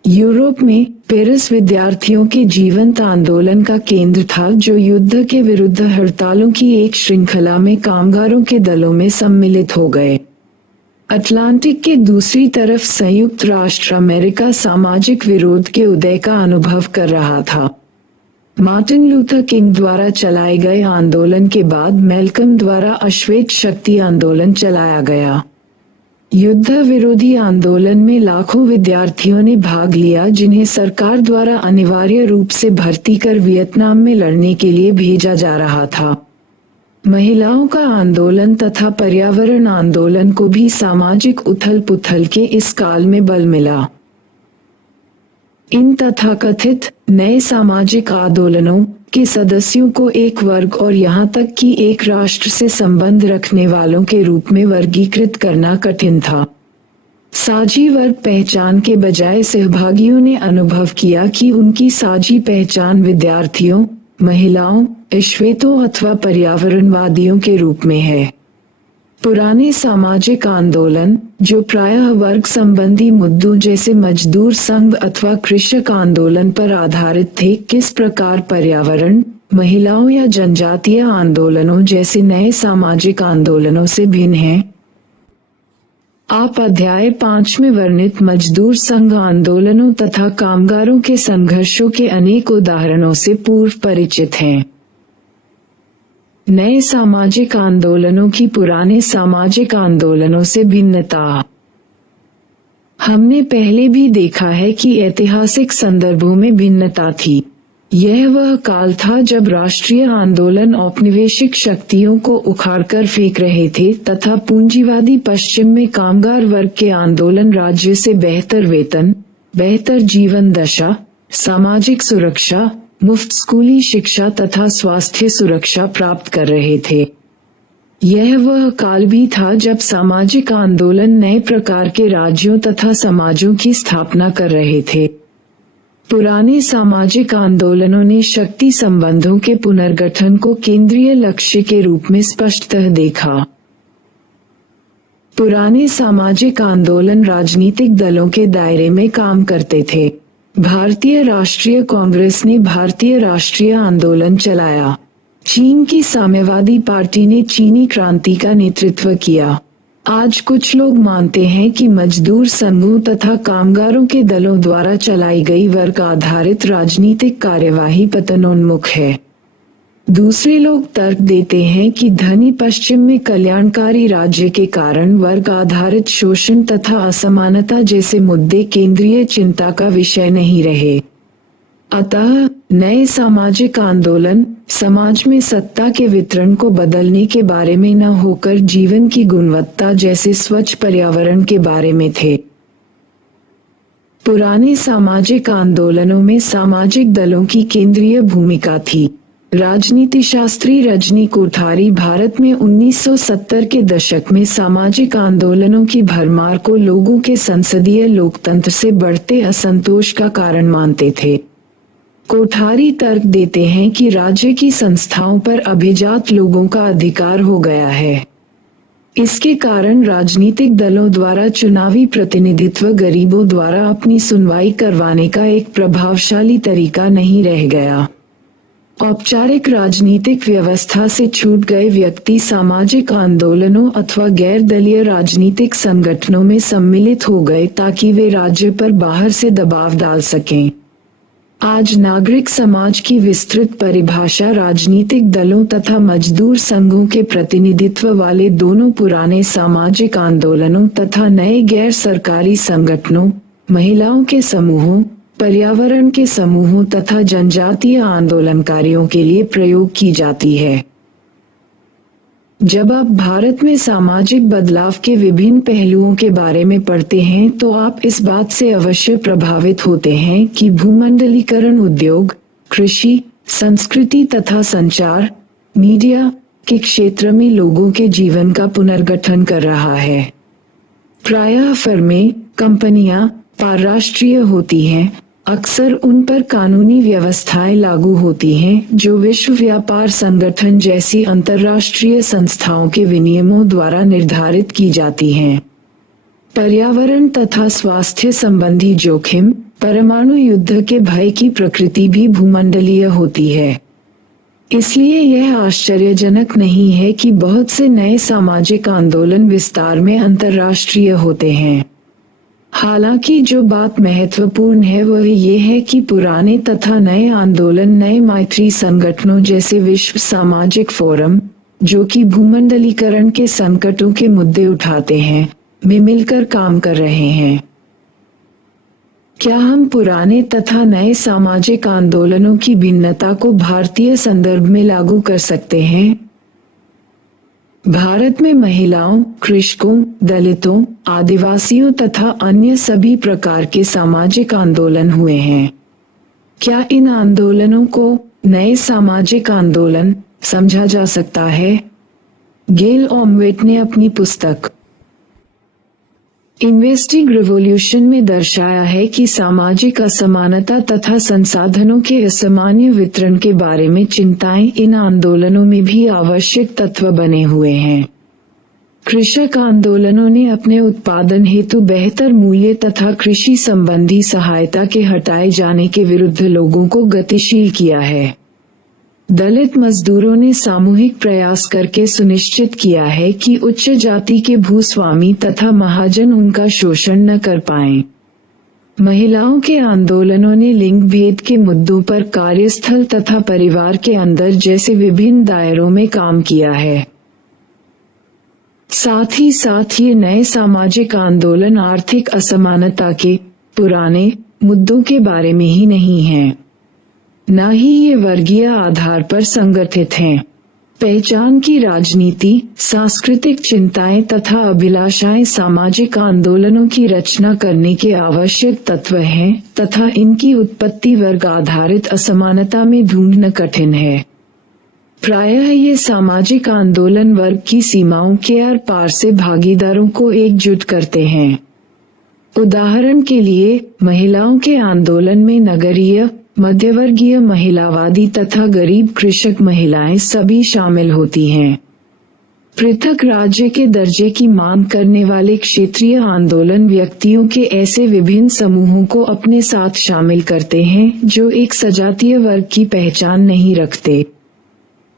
यूरोप में पेरिस विद्यार्थियों के जीवंत आंदोलन का केंद्र था, जो युद्ध के विरुद्ध हड़तालों की एक श्रृंखला में कामगारों के दलों में सम्मिलित हो गए। अटलांटिक के दूसरी तरफ संयुक्त राष्ट्र अमेरिका सामाजिक विरोध के उदय का अनुभव कर रहा था। मार्टिन लूथर किंग द्वारा चलाए गए आंदोलन के बाद मैल्कम द्वारा अश्वेत शक्ति आंदोलन चलाया गया। युद्ध विरोधी आंदोलन में लाखों विद्यार्थियों ने भाग लिया, जिन्हें सरकार द्वारा अनिवार्य रूप से भर्ती कर वियतनाम में लड़ने के लिए भेजा जा रहा था। महिलाओं का आंदोलन तथा पर्यावरण आंदोलन को भी सामाजिक उथल-पुथल के इस काल में बल मिला। इन तथाकथित नए सामाजिक आंदोलनों के सदस्यों को एक वर्ग और यहाँ तक कि एक राष्ट्र से संबंध रखने वालों के रूप में वर्गीकृत करना कठिन था। साझी वर्ग पहचान के बजाय सहभागियों ने अनुभव किया कि उनकी साझी पहचान विद्यार्थियों, महिलाओं, अश्वेतों अथवा पर्यावरणवादियों के रूप में है। पुराने सामाजिक आंदोलन, जो प्रायः वर्ग संबंधी मुद्दों जैसे मजदूर संघ अथवा कृषक आंदोलन पर आधारित थे, किस प्रकार पर्यावरण, महिलाओं या जनजातीय आंदोलनों जैसे नए सामाजिक आंदोलनों से भिन्न हैं। आप अध्याय 5 में वर्णित मजदूर संघ आंदोलनों तथा कामगारों के संघर्षों के अनेक उदाहरणों से पूर्व परिचित हैं। नए सामाजिक आंदोलनों की पुराने सामाजिक आंदोलनों से भिन्नता। हमने पहले भी देखा है कि ऐतिहासिक संदर्भों में भिन्नता थी। यह वह काल था जब राष्ट्रीय आंदोलन औपनिवेशिक शक्तियों को उखाड़कर फेंक रहे थे तथा पूंजीवादी पश्चिम में कामगार वर्ग के आंदोलन राज्य से बेहतर वेतन, बेहतर जीवन दशा, सामाजिक सुरक्षा, मुफ्त स्कूली शिक्षा तथा स्वास्थ्य सुरक्षा प्राप्त कर रहे थे। यह वह काल भी था जब सामाजिक आंदोलन नए प्रकार के राज्यों तथा समाजों की स्थापना कर रहे थे। पुराने सामाजिक आंदोलनों ने शक्ति संबंधों के पुनर्गठन को केंद्रीय लक्ष्य के रूप में स्पष्टतः देखा। पुराने सामाजिक आंदोलन राजनीतिक दलों के दायरे में काम करते थे। भारतीय राष्ट्रीय कांग्रेस ने भारतीय राष्ट्रीय आंदोलन चलाया। चीन की साम्यवादी पार्टी ने चीनी क्रांति का नेतृत्व किया। आज कुछ लोग मानते हैं कि मजदूर संघों तथा कामगारों के दलों द्वारा चलाई गई वर्ग आधारित राजनीतिक कार्यवाही पतनोन्मुख है। दूसरे लोग तर्क देते हैं कि धनी पश्चिम में कल्याणकारी राज्य के कारण वर्ग आधारित शोषण तथा असमानता जैसे मुद्दे केंद्रीय चिंता का विषय नहीं रहे। अतः नए सामाजिक आंदोलन समाज में सत्ता के वितरण को बदलने के बारे में न होकर जीवन की गुणवत्ता जैसे स्वच्छ पर्यावरण के बारे में थे। पुराने सामाजिक आंदोलनों में सामाजिक दलों की केंद्रीय भूमिका थी। राजनीतिशास्त्री रजनी कोठारी भारत में 1970 के दशक में सामाजिक आंदोलनों की भरमार को लोगों के संसदीय लोकतंत्र से बढ़ते असंतोष का कारण मानते थे। कोठारी तर्क देते हैं कि राज्य की संस्थाओं पर अभिजात लोगों का अधिकार हो गया है। इसके कारण राजनीतिक दलों द्वारा चुनावी प्रतिनिधित्व गरीबों द्वारा अपनी सुनवाई करवाने का एक प्रभावशाली तरीका नहीं रह गया। औपचारिक राजनीतिक व्यवस्था से छूट गए व्यक्ति सामाजिक आंदोलनों अथवा गैर दलीय राजनीतिक संगठनों में सम्मिलित हो गए ताकि वे राज्य पर बाहर से दबाव डाल सकें। आज नागरिक समाज की विस्तृत परिभाषा राजनीतिक दलों तथा मजदूर संघों के प्रतिनिधित्व वाले दोनों पुराने सामाजिक आंदोलनों तथा नए गैर सरकारी संगठनों, महिलाओं के समूहों, पर्यावरण के समूहों तथा जनजातीय आंदोलनकारियों के लिए प्रयोग की जाती है। जब आप भारत में सामाजिक बदलाव के विभिन्न पहलुओं के बारे में पढ़ते हैं तो आप इस बात से अवश्य प्रभावित होते हैं कि भूमंडलीकरण उद्योग, कृषि, संस्कृति तथा संचार, मीडिया के क्षेत्र में लोगों के जीवन का पुनर्गठन कर रहा है। प्रायः फर्में, कंपनियां पारराष्ट्रीय होती हैं, अक्सर उन पर कानूनी व्यवस्थाएं लागू होती हैं जो विश्व व्यापार संगठन जैसी अंतर्राष्ट्रीय संस्थाओं के विनियमों द्वारा निर्धारित की जाती हैं। पर्यावरण तथा स्वास्थ्य संबंधी जोखिम, परमाणु युद्ध के भय की प्रकृति भी भूमंडलीय होती है। इसलिए यह आश्चर्यजनक नहीं है कि बहुत से नए सामाजिक आंदोलन विस्तार में अंतर्राष्ट्रीय होते हैं। हालांकि जो बात महत्वपूर्ण है वह ये है कि पुराने तथा नए आंदोलन नए मैत्री संगठनों जैसे विश्व सामाजिक फोरम, जो कि भूमंडलीकरण के संकटों के मुद्दे उठाते हैं, में मिलकर काम कर रहे हैं। क्या हम पुराने तथा नए सामाजिक आंदोलनों की भिन्नता को भारतीय संदर्भ में लागू कर सकते हैं? भारत में महिलाओं, कृषकों, दलितों, आदिवासियों तथा अन्य सभी प्रकार के सामाजिक आंदोलन हुए हैं। क्या इन आंदोलनों को नए सामाजिक आंदोलन समझा जा सकता है? गेल ओमवेट ने अपनी पुस्तक इन्वेस्टिंग रिवॉल्यूशन में दर्शाया है कि सामाजिक असमानता तथा संसाधनों के असामान्य वितरण के बारे में चिंताएं इन आंदोलनों में भी आवश्यक तत्व बने हुए हैं। कृषक आंदोलनों ने अपने उत्पादन हेतु बेहतर मूल्य तथा कृषि संबंधी सहायता के हटाए जाने के विरुद्ध लोगों को गतिशील किया है। दलित मजदूरों ने सामूहिक प्रयास करके सुनिश्चित किया है कि उच्च जाति के भूस्वामी तथा महाजन उनका शोषण न कर पाएं। महिलाओं के आंदोलनों ने लिंग भेद के मुद्दों पर कार्यस्थल तथा परिवार के अंदर जैसे विभिन्न दायरों में काम किया है। साथ ही ये नए सामाजिक आंदोलन आर्थिक असमानता के पुराने मुद्दों के बारे में ही नहीं हैं, न ही ये वर्गीय आधार पर संगठित हैं। पहचान की राजनीति, सांस्कृतिक चिंताएं तथा अभिलाषाएं सामाजिक आंदोलनों की रचना करने के आवश्यक तत्व हैं तथा इनकी उत्पत्ति वर्ग आधारित असमानता में ढूंढना कठिन है। प्रायः ये सामाजिक आंदोलन वर्ग की सीमाओं के आर पार से भागीदारों को एकजुट करते हैं। उदाहरण के लिए महिलाओं के आंदोलन में नगरीय, मध्यवर्गीय महिलावादी तथा गरीब कृषक महिलाएं सभी शामिल होती हैं। पृथक राज्य के दर्जे की मांग करने वाले क्षेत्रीय आंदोलन व्यक्तियों के ऐसे विभिन्न समूहों को अपने साथ शामिल करते हैं जो एक सजातीय वर्ग की पहचान नहीं रखते।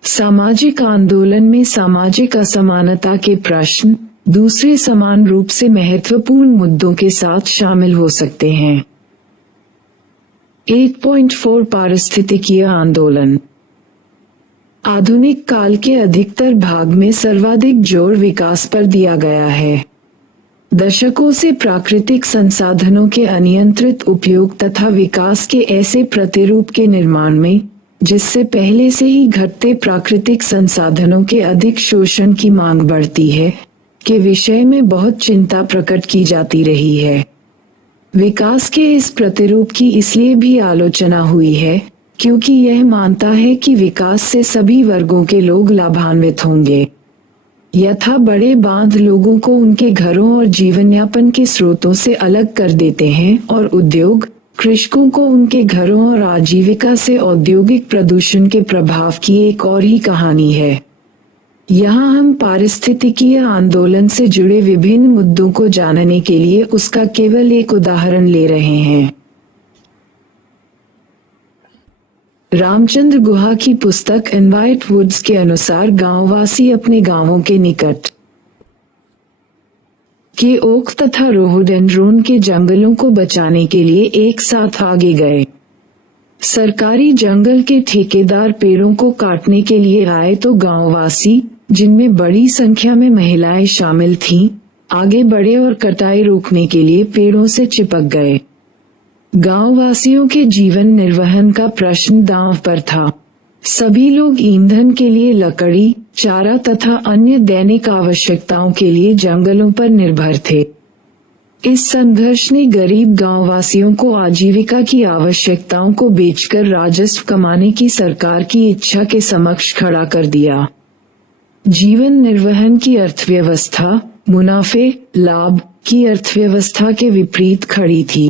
सामाजिक आंदोलन में सामाजिक असमानता के प्रश्न दूसरे समान रूप से महत्वपूर्ण मुद्दों के साथ शामिल हो सकते हैं। 8.4 पारिस्थितिकीय आंदोलन। आधुनिक काल के अधिकतर भाग में सर्वाधिक जोर विकास पर दिया गया है। दशकों से प्राकृतिक संसाधनों के अनियंत्रित उपयोग तथा विकास के ऐसे प्रतिरूप के निर्माण में, जिससे पहले से ही घटते प्राकृतिक संसाधनों के अधिक शोषण की मांग बढ़ती है, के विषय में बहुत चिंता प्रकट की जाती रही है। विकास के इस प्रतिरूप की इसलिए भी आलोचना हुई है, क्योंकि यह मानता है कि विकास से सभी वर्गों के लोग लाभान्वित होंगे। यथा बड़े बांध लोगों को उनके घरों और जीवनयापन के स्रोतों से अलग कर देते हैं और उद्योग कृषकों को उनके घरों और आजीविका से औद्योगिक प्रदूषण के प्रभाव की एक और ही कहानी है। यहाँ हम पारिस्थितिकीय आंदोलन से जुड़े विभिन्न मुद्दों को जानने के लिए उसका केवल एक उदाहरण ले रहे हैं। रामचंद्र गुहा की पुस्तक इन व्हाइट वुड्स के अनुसार गांववासी अपने गांवों के निकट के ओक तथा रोडोडेंड्रोन के जंगलों को बचाने के लिए एक साथ आगे गए। सरकारी जंगल के ठेकेदार पेड़ों को काटने के लिए आए तो गांववासी, जिनमें बड़ी संख्या में महिलाएं शामिल थीं, आगे बढ़े और कटाई रोकने के लिए पेड़ों से चिपक गए। गांववासियों के जीवन निर्वहन का प्रश्न दांव पर था। सभी लोग ईंधन के लिए लकड़ी, चारा तथा अन्य दैनिक आवश्यकताओं के लिए जंगलों पर निर्भर थे। इस संघर्ष ने गरीब गांववासियों को आजीविका की आवश्यकताओं को बेचकर राजस्व कमाने की सरकार की इच्छा के समक्ष खड़ा कर दिया। जीवन निर्वहन की अर्थव्यवस्था मुनाफे लाभ की अर्थव्यवस्था के विपरीत खड़ी थी।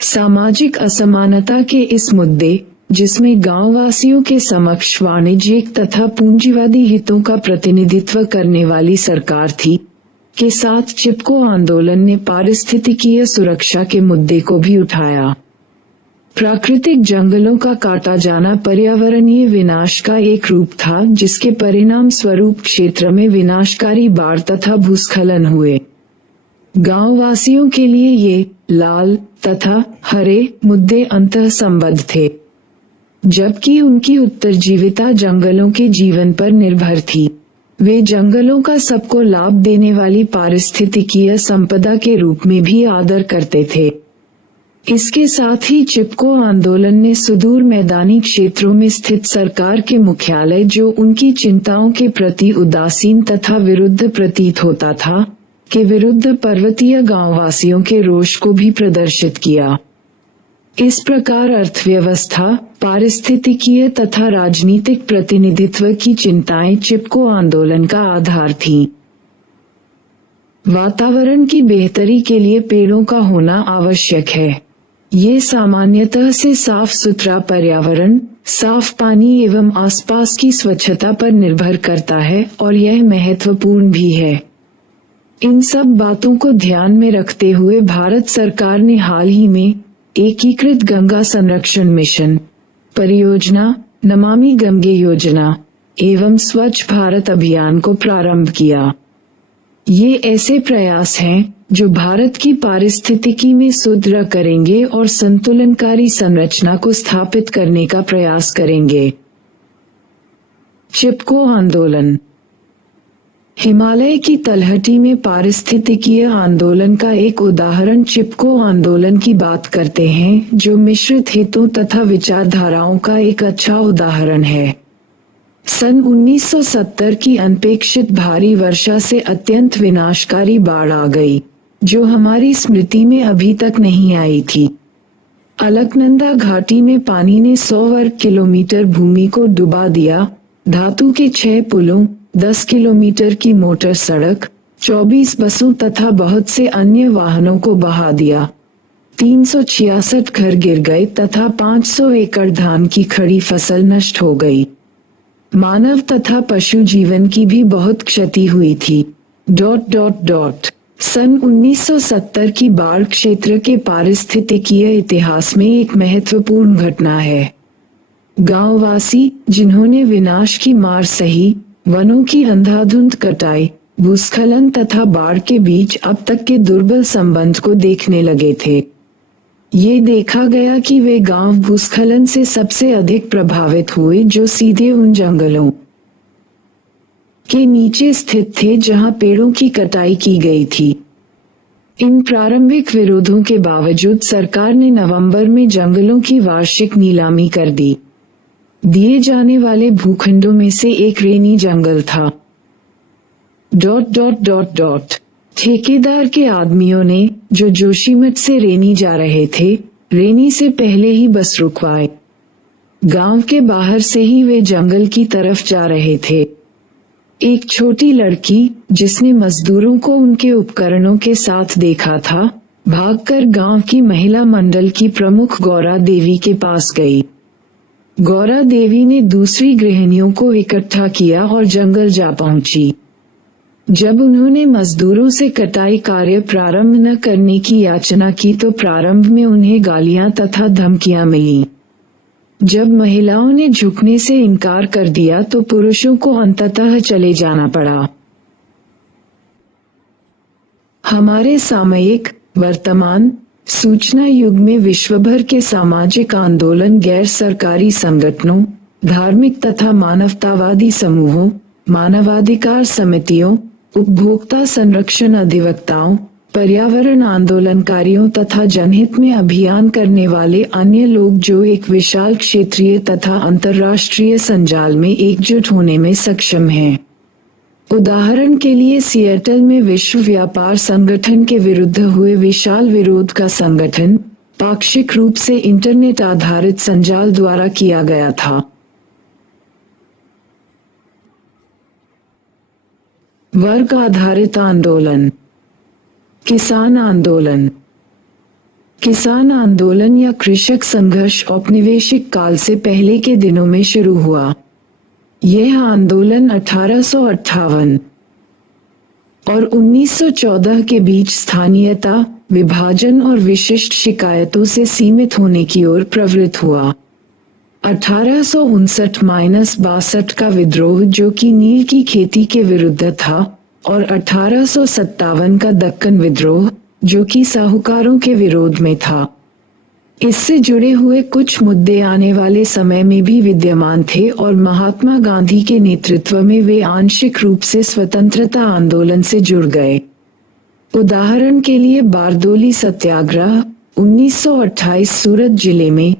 सामाजिक असमानता के इस मुद्दे, जिसमें गांववासियों के समक्ष वाणिज्यिक तथा पूंजीवादी हितों का प्रतिनिधित्व करने वाली सरकार थी, के साथ चिपको आंदोलन ने पारिस्थितिकीय सुरक्षा के मुद्दे को भी उठाया। प्राकृतिक जंगलों का काटा जाना पर्यावरणीय विनाश का एक रूप था, जिसके परिणाम स्वरूप क्षेत्र में विनाशकारी बाढ़ तथा भूस्खलन हुए। गांववासियों के लिए ये लाल तथा हरे मुद्दे अंतः संबद्ध थे, जबकि उनकी उत्तरजीविता जंगलों के जीवन पर निर्भर थी। वे जंगलों का सबको लाभ देने वाली पारिस्थितिकीय संपदा के रूप में भी आदर करते थे। इसके साथ ही चिपको आंदोलन ने सुदूर मैदानी क्षेत्रों में स्थित सरकार के मुख्यालय, जो उनकी चिंताओं के प्रति उदासीन तथा विरुद्ध प्रतीत होता था, के विरुद्ध पर्वतीय गांववासियों के रोष को भी प्रदर्शित किया। इस प्रकार अर्थव्यवस्था, पारिस्थितिकीय तथा राजनीतिक प्रतिनिधित्व की चिंताएं चिपको आंदोलन का आधार थीं। वातावरण की बेहतरी के लिए पेड़ों का होना आवश्यक है। ये सामान्यतः से साफ सुथरा पर्यावरण, साफ पानी एवं आसपास की स्वच्छता पर निर्भर करता है और यह महत्वपूर्ण भी है। इन सब बातों को ध्यान में रखते हुए भारत सरकार ने हाल ही में एकीकृत गंगा संरक्षण मिशन परियोजना, नमामि गंगे योजना एवं स्वच्छ भारत अभियान को प्रारंभ किया। ये ऐसे प्रयास हैं जो भारत की पारिस्थितिकी में सुदृढ़ करेंगे और संतुलनकारी संरचना को स्थापित करने का प्रयास करेंगे। चिपको आंदोलन। हिमालय की तलहटी में पारिस्थितिकीय आंदोलन का एक उदाहरण चिपको आंदोलन की बात करते हैं, जो मिश्रित हितों तथा विचारधाराओं का एक अच्छा उदाहरण है। सन 1970 की अनपेक्षित भारी वर्षा से अत्यंत विनाशकारी बाढ़ आ गई, जो हमारी स्मृति में अभी तक नहीं आई थी। अलकनंदा घाटी में पानी ने 100 वर्ग किलोमीटर भूमि को डुबा दिया। धातु के 6 पुलों, 10 किलोमीटर की मोटर सड़क, 24 बसों तथा बहुत से अन्य वाहनों को बहा दिया। 366 घर गिर गए तथा 500 एकड़ धान की खड़ी फसल नष्ट हो गई। मानव तथा पशु जीवन की भी बहुत क्षति हुई थी। सन 1970 की बाढ़ क्षेत्र के पारिस्थितिकीय इतिहास में एक महत्वपूर्ण घटना है। गांववासी, जिन्होंने विनाश की मार सही, वनों की अंधाधुंध कटाई, भूस्खलन तथा बाढ़ के बीच अब तक के दुर्बल संबंध को देखने लगे थे। ये देखा गया कि वे गांव भूस्खलन से सबसे अधिक प्रभावित हुए, जो सीधे उन जंगलों के नीचे स्थित थे जहां पेड़ों की कटाई की गई थी। इन प्रारंभिक विरोधों के बावजूद सरकार ने नवंबर में जंगलों की वार्षिक नीलामी कर दी। दिए जाने वाले भूखंडों में से एक रेनी जंगल था। ठेकेदार के आदमियों ने, जो जोशीमठ से रेनी जा रहे थे, रेनी से पहले ही बस रुकवाए। गांव के बाहर से ही वे जंगल की तरफ जा रहे थे। एक छोटी लड़की, जिसने मजदूरों को उनके उपकरणों के साथ देखा था, भागकर गांव की महिला मंडल की प्रमुख गौरा देवी के पास गई। गौरा देवी ने दूसरी गृहिणियों को इकट्ठा किया और जंगल जा पहुंची। जब उन्होंने मजदूरों से कटाई कार्य प्रारंभ न करने की याचना की तो प्रारंभ में उन्हें गालियां तथा धमकियां मिलीं। जब महिलाओं ने झुकने से इनकार कर दिया तो पुरुषों को अंततः चले जाना पड़ा। हमारे सामयिक वर्तमान सूचना युग में विश्वभर के सामाजिक आंदोलन, गैर सरकारी संगठनों, धार्मिक तथा मानवतावादी समूहों, मानवाधिकार समितियों, उपभोक्ता संरक्षण अधिवक्ताओं, पर्यावरण आंदोलनकारियों तथा जनहित में अभियान करने वाले अन्य लोग जो एक विशाल क्षेत्रीय तथा अंतर्राष्ट्रीय संजाल में एकजुट होने में सक्षम हैं। उदाहरण के लिए सिएटल में विश्व व्यापार संगठन के विरुद्ध हुए विशाल विरोध का संगठन पाक्षिक रूप से इंटरनेट आधारित संजाल द्वारा किया गया था। वर्ग आधारित आंदोलन। किसान आंदोलन। किसान आंदोलन या कृषक संघर्ष औपनिवेशिक काल से पहले के दिनों में शुरू हुआ। यह आंदोलन 1858 और 1914 के बीच स्थानीयता, विभाजन और विशिष्ट शिकायतों से सीमित होने की ओर प्रवृत्त हुआ। 1859-62 का विद्रोह, जो कि नील की खेती के विरुद्ध था, और 1857 का दक्कन विद्रोह, जो कि साहूकारों के विरोध में था। इससे जुड़े हुए कुछ मुद्दे आने वाले समय में भी विद्यमान थे और महात्मा गांधी के नेतृत्व में वे आंशिक रूप से स्वतंत्रता आंदोलन से जुड़ गए। उदाहरण के लिए बारदोली सत्याग्रह 1928 सूरत जिले में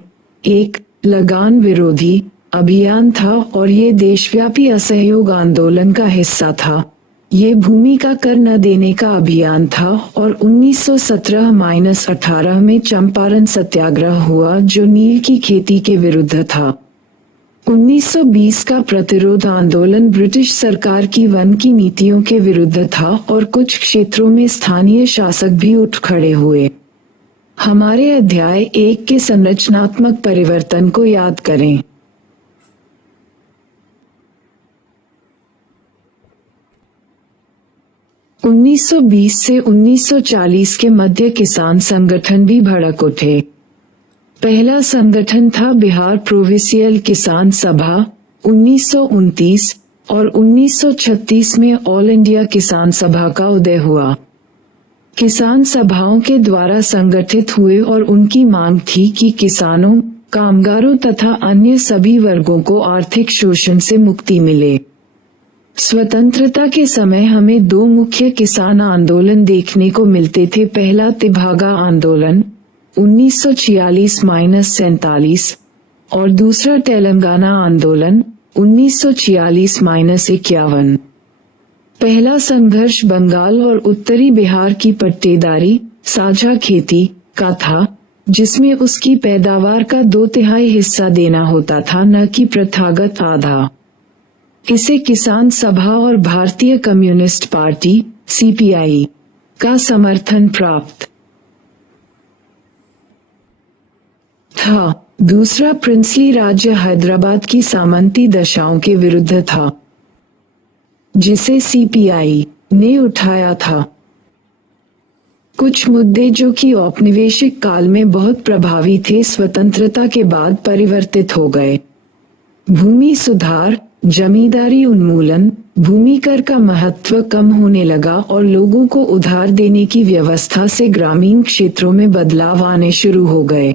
एक लगान विरोधी अभियान था और ये देशव्यापी असहयोग आंदोलन का हिस्सा था। ये भूमि का कर न देने का अभियान था और 1917-18 में चंपारण सत्याग्रह हुआ जो नील की खेती के विरुद्ध था। 1920 का प्रतिरोध आंदोलन ब्रिटिश सरकार की वन की नीतियों के विरुद्ध था और कुछ क्षेत्रों में स्थानीय शासक भी उठ खड़े हुए। हमारे अध्याय 1 के संरचनात्मक परिवर्तन को याद करें। – 1920 से 1940 के मध्य किसान संगठन भी भड़क उठे। पहला संगठन था बिहार प्रोविंशियल किसान सभा 1929 और 1936 में ऑल इंडिया किसान सभा का उदय हुआ। किसान सभाओं के द्वारा संगठित हुए और उनकी मांग थी कि किसानों, कामगारों तथा अन्य सभी वर्गों को आर्थिक शोषण से मुक्ति मिले। स्वतंत्रता के समय हमें दो मुख्य किसान आंदोलन देखने को मिलते थे। पहला तेभागा आंदोलन 1946-47 और दूसरा तेलंगाना आंदोलन 1946-51। पहला संघर्ष बंगाल और उत्तरी बिहार की पट्टेदारी साझा खेती का था, जिसमें उसकी पैदावार का 2/3 हिस्सा देना होता था, न कि प्रथागत आधा। इसे किसान सभा और भारतीय कम्युनिस्ट पार्टी (सीपीआई) का समर्थन प्राप्त था। दूसरा प्रिंसली राज्य हैदराबाद की सामंती दशाओं के विरुद्ध था, जिसे सीपीआई ने उठाया था। कुछ मुद्दे जो कि औपनिवेशिक काल में बहुत प्रभावी थे, स्वतंत्रता के बाद परिवर्तित हो गए। भूमि सुधार, जमींदारी उन्मूलन, भूमि कर का महत्व कम होने लगा और लोगों को उधार देने की व्यवस्था से ग्रामीण क्षेत्रों में बदलाव आने शुरू हो गए।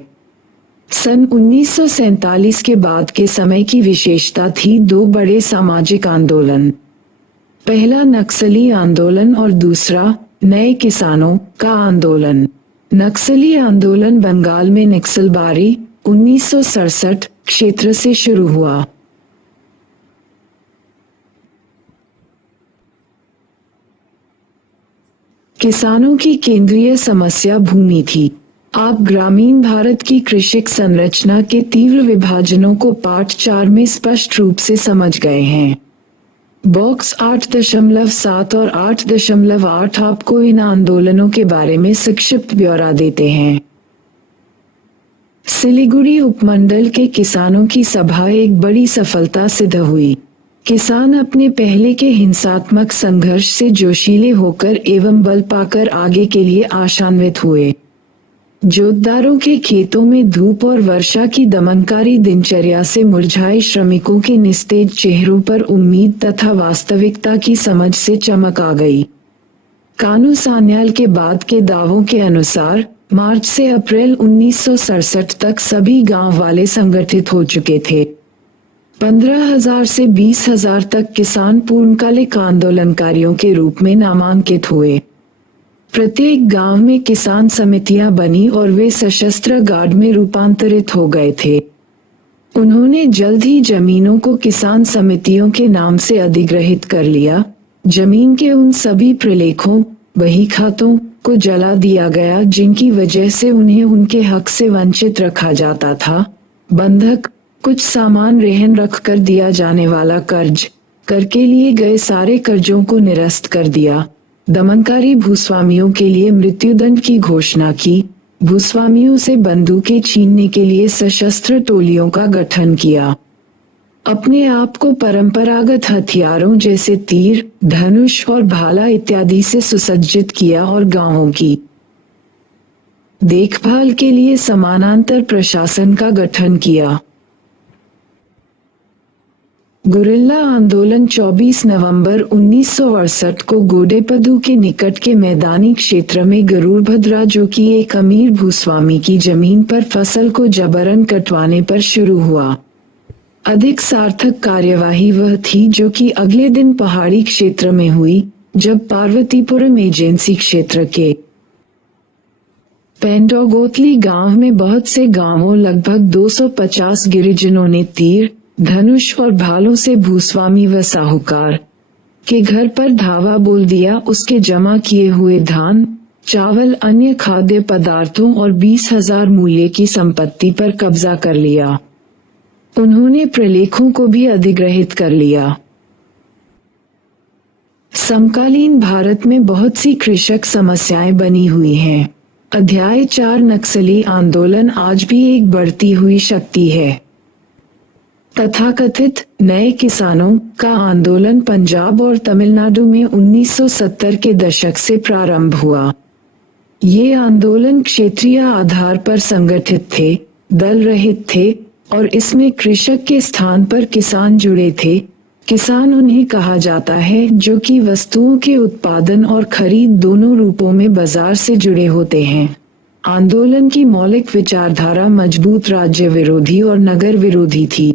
सन 1947 के बाद के समय की विशेषता थी दो बड़े सामाजिक आंदोलन, पहला नक्सली आंदोलन और दूसरा नए किसानों का आंदोलन। नक्सली आंदोलन बंगाल में नक्सलबारी 1967 क्षेत्र से शुरू हुआ। किसानों की केंद्रीय समस्या भूमि थी। आप ग्रामीण भारत की कृषिक संरचना के तीव्र विभाजनों को पाठ 4 में स्पष्ट रूप से समझ गए हैं। बॉक्स 8.7 और 8.8 आपको इन आंदोलनों के बारे में संक्षिप्त ब्यौरा देते हैं। सिलीगुड़ी उपमंडल के किसानों की सभा एक बड़ी सफलता सिद्ध हुई। किसान अपने पहले के हिंसात्मक संघर्ष से जोशीले होकर एवं बल पाकर आगे के लिए आशान्वित हुए। जोतदारों के खेतों में धूप और वर्षा की दमनकारी दिनचर्या से मुरझाए श्रमिकों के निस्तेज चेहरों पर उम्मीद तथा वास्तविकता की समझ से चमक आ गई। कानू सान्याल के बाद के दावों के अनुसार मार्च से अप्रैल 1967 तक सभी गांव वाले संगठित हो चुके थे। 15,000 से 20,000 तक किसान पूर्णकालिक आंदोलनकारियों के रूप में नामांकित हुए। प्रत्येक गांव में किसान समितियां बनी और वे सशस्त्र गार्ड में रूपांतरित हो गए थे। उन्होंने जल्द ही जमीनों को किसान समितियों के नाम से अधिग्रहित कर लिया। जमीन के उन सभी प्रलेखों, बही खातों को जला दिया गया जिनकी वजह से उन्हें उनके हक से वंचित रखा जाता था। बंधक, कुछ सामान रहन रख कर दिया जाने वाला कर्ज, कर के लिए गए सारे कर्जों को निरस्त कर दिया। दमनकारी भूस्वामियों के लिए मृत्युदंड की घोषणा की। भूस्वामियों से बंदूकें छीनने के लिए सशस्त्र टोलियों का गठन किया। अपने आप को परंपरागत हथियारों जैसे तीर, धनुष और भाला इत्यादि से सुसज्जित किया और गांवों की देखभाल के लिए समानांतर प्रशासन का गठन किया। गुरिल्ला आंदोलन 24 नवंबर 1968 को गोडेपदु के निकट के मैदानी क्षेत्र में गरुड़भद्रा, जो कि एक अमीर भूस्वामी की जमीन पर फसल को जबरन कटवाने पर शुरू हुआ। अधिक सार्थक कार्यवाही वह थी जो कि अगले दिन पहाड़ी क्षेत्र में हुई, जब पार्वतीपुरम एजेंसी क्षेत्र के पेंडोगोतली गांव में बहुत से गांवों लगभग 250 गिरिजनों ने तीर, धनुष और भालों से भूस्वामी व साहूकार के घर पर धावा बोल दिया। उसके जमा किए हुए धान, चावल, अन्य खाद्य पदार्थों और 20,000 मूल्य की संपत्ति पर कब्जा कर लिया। उन्होंने प्रलेखों को भी अधिग्रहित कर लिया। समकालीन भारत में बहुत सी कृषक समस्याएं बनी हुई हैं। अध्याय 4 नक्सली आंदोलन आज भी एक बढ़ती हुई शक्ति है। तथाकथित नए किसानों का आंदोलन पंजाब और तमिलनाडु में 1970 के दशक से प्रारंभ हुआ। ये आंदोलन क्षेत्रीय आधार पर संगठित थे, दल रहित थे और इसमें कृषक के स्थान पर किसान जुड़े थे। किसान उन्हें कहा जाता है जो कि वस्तुओं के उत्पादन और खरीद दोनों रूपों में बाजार से जुड़े होते हैं। आंदोलन की मौलिक विचारधारा मजबूत राज्य विरोधी और नगर विरोधी थी।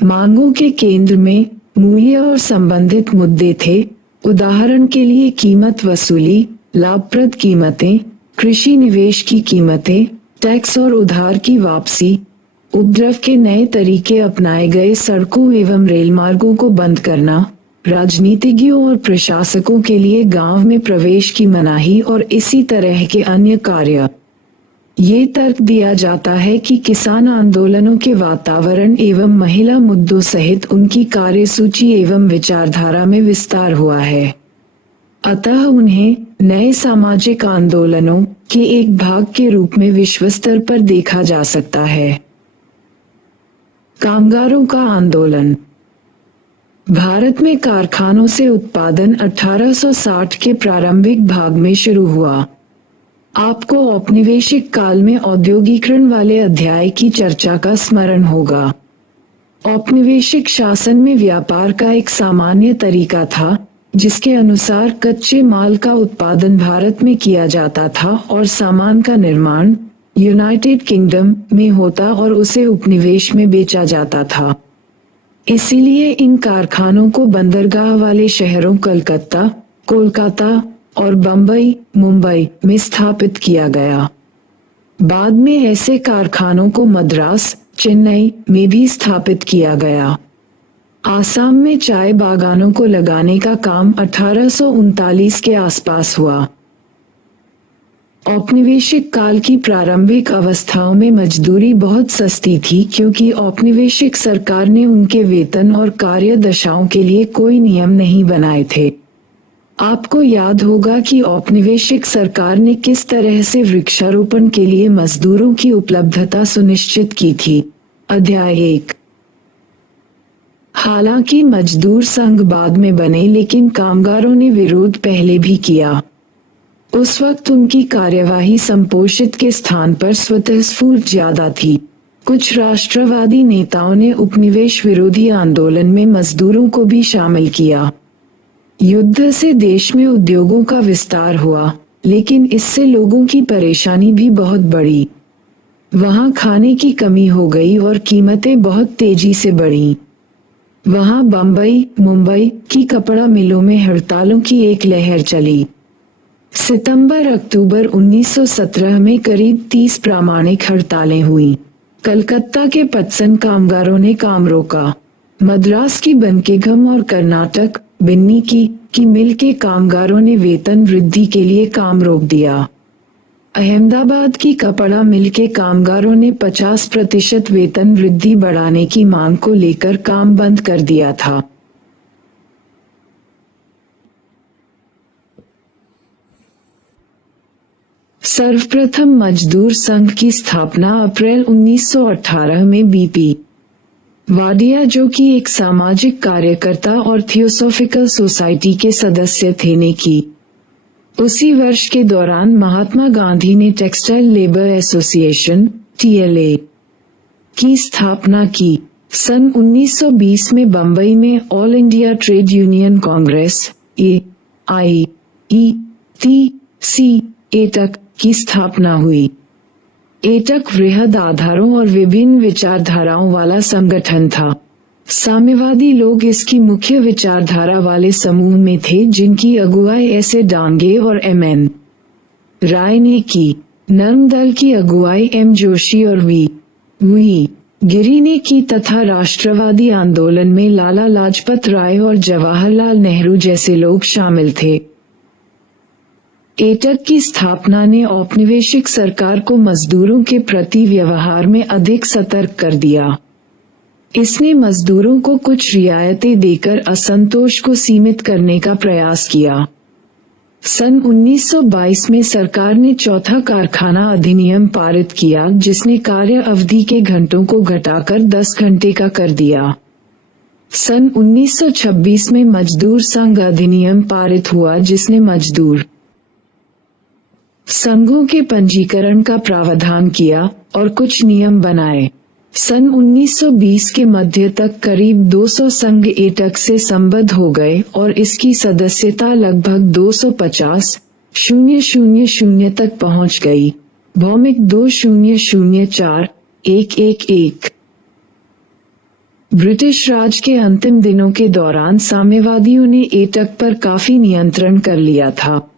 मांगों के केंद्र में मूल्य और संबंधित मुद्दे थे। उदाहरण के लिए कीमत वसूली, लाभप्रद कीमतें, कृषि निवेश की कीमतें, टैक्स और उधार की वापसी, उपद्रव के नए तरीके अपनाए गए, सड़कों एवं रेलमार्गों को बंद करना, राजनीतिज्ञों और प्रशासकों के लिए गांव में प्रवेश की मनाही और इसी तरह के अन्य कार्य। ये तर्क दिया जाता है कि किसान आंदोलनों के वातावरण एवं महिला मुद्दों सहित उनकी कार्यसूची एवं विचारधारा में विस्तार हुआ है। अतः उन्हें नए सामाजिक आंदोलनों के एक भाग के रूप में विश्व स्तर पर देखा जा सकता है। कामगारों का आंदोलन। भारत में कारखानों से उत्पादन 1860 के प्रारंभिक भाग में शुरू हुआ। आपको औपनिवेशिक काल में औद्योगिकरण वाले अध्याय की चर्चा का स्मरण होगा। औपनिवेशिक शासन में व्यापार का एक सामान्य तरीका था, जिसके अनुसार कच्चे माल का उत्पादन भारत में किया जाता था और सामान का निर्माण यूनाइटेड किंगडम में होता और उसे उपनिवेश में बेचा जाता था। इसीलिए इन कारखानों को बंदरगाह वाले शहरों कोलकाता, और बम्बई, मुंबई में स्थापित किया गया। बाद में ऐसे कारखानों को मद्रास, चेन्नई में भी स्थापित किया गया। आसाम में चाय बागानों को लगाने का काम 1839 के आसपास हुआ। औपनिवेशिक काल की प्रारंभिक अवस्थाओं में मजदूरी बहुत सस्ती थी क्योंकि औपनिवेशिक सरकार ने उनके वेतन और कार्य दशाओं के लिए कोई नियम नहीं बनाए थे। आपको याद होगा कि औपनिवेशिक सरकार ने किस तरह से वृक्षारोपण के लिए मजदूरों की उपलब्धता सुनिश्चित की थी। अध्याय 1। हालांकि मजदूर संघ बाद में बने लेकिन कामगारों ने विरोध पहले भी किया। उस वक्त उनकी कार्यवाही संपोषित के स्थान पर स्वतःस्फूर्त ज्यादा थी। कुछ राष्ट्रवादी नेताओं ने उपनिवेश विरोधी आंदोलन में मजदूरों को भी शामिल किया। युद्ध से देश में उद्योगों का विस्तार हुआ, लेकिन इससे लोगों की परेशानी भी बहुत बढ़ी। वहां खाने की कमी हो गई और कीमतें बहुत तेजी से बढ़ीं। वहां बम्बई, मुंबई की कपड़ा मिलों में हड़तालों की एक लहर चली। सितंबर-अक्टूबर 1917 में करीब 30 प्रामाणिक हड़तालें हुईं। कलकत्ता के पटसन कामगारों ने काम रोका। मद्रास की बंकिमगम और कर्नाटक, बिन्नी की मिल के कामगारों ने वेतन वृद्धि के लिए काम रोक दिया। अहमदाबाद की कपड़ा मिल के कामगारों ने 50% वेतन वृद्धि बढ़ाने की मांग को लेकर काम बंद कर दिया था। सर्वप्रथम मजदूर संघ की स्थापना अप्रैल 1918 में बीपी वाडिया, जो कि एक सामाजिक कार्यकर्ता और थियोसॉफिकल सोसाइटी के सदस्य थे, ने की। उसी वर्ष के दौरान महात्मा गांधी ने टेक्सटाइल लेबर एसोसिएशन (TLA) की स्थापना की। सन 1920 में बम्बई में all India trade union Congress (AIETC) की स्थापना हुई। एटक वृहद आधारों और विभिन्न विचारधाराओं वाला संगठन था। साम्यवादी लोग इसकी मुख्य विचारधारा वाले समूह में थे, जिनकी अगुवाई ऐसे डांगे और MN राय ने की। नर्म दल की अगुवाई M जोशी और V गिरी ने की तथा राष्ट्रवादी आंदोलन में लाला लाजपत राय और जवाहरलाल नेहरू जैसे लोग शामिल थे। एटक की स्थापना ने औपनिवेशिक सरकार को मजदूरों के प्रति व्यवहार में अधिक सतर्क कर दिया। इसने मजदूरों को कुछ रियायतें देकर असंतोष को सीमित करने का प्रयास किया। सन 1922 में सरकार ने चौथा कारखाना अधिनियम पारित किया, जिसने कार्य अवधि के घंटों को घटाकर 10 घंटे का कर दिया। सन 1926 में मजदूर संघ अधिनियम पारित हुआ, जिसने मजदूर संघों के पंजीकरण का प्रावधान किया और कुछ नियम बनाए। सन 1920 के मध्य तक करीब 200 संघ एटक से संबद्ध हो गए और इसकी सदस्यता लगभग 250,000 तक पहुंच गई। भौमिक 2004-111। ब्रिटिश राज के अंतिम दिनों के दौरान साम्यवादियों ने एटक पर काफी नियंत्रण कर लिया था।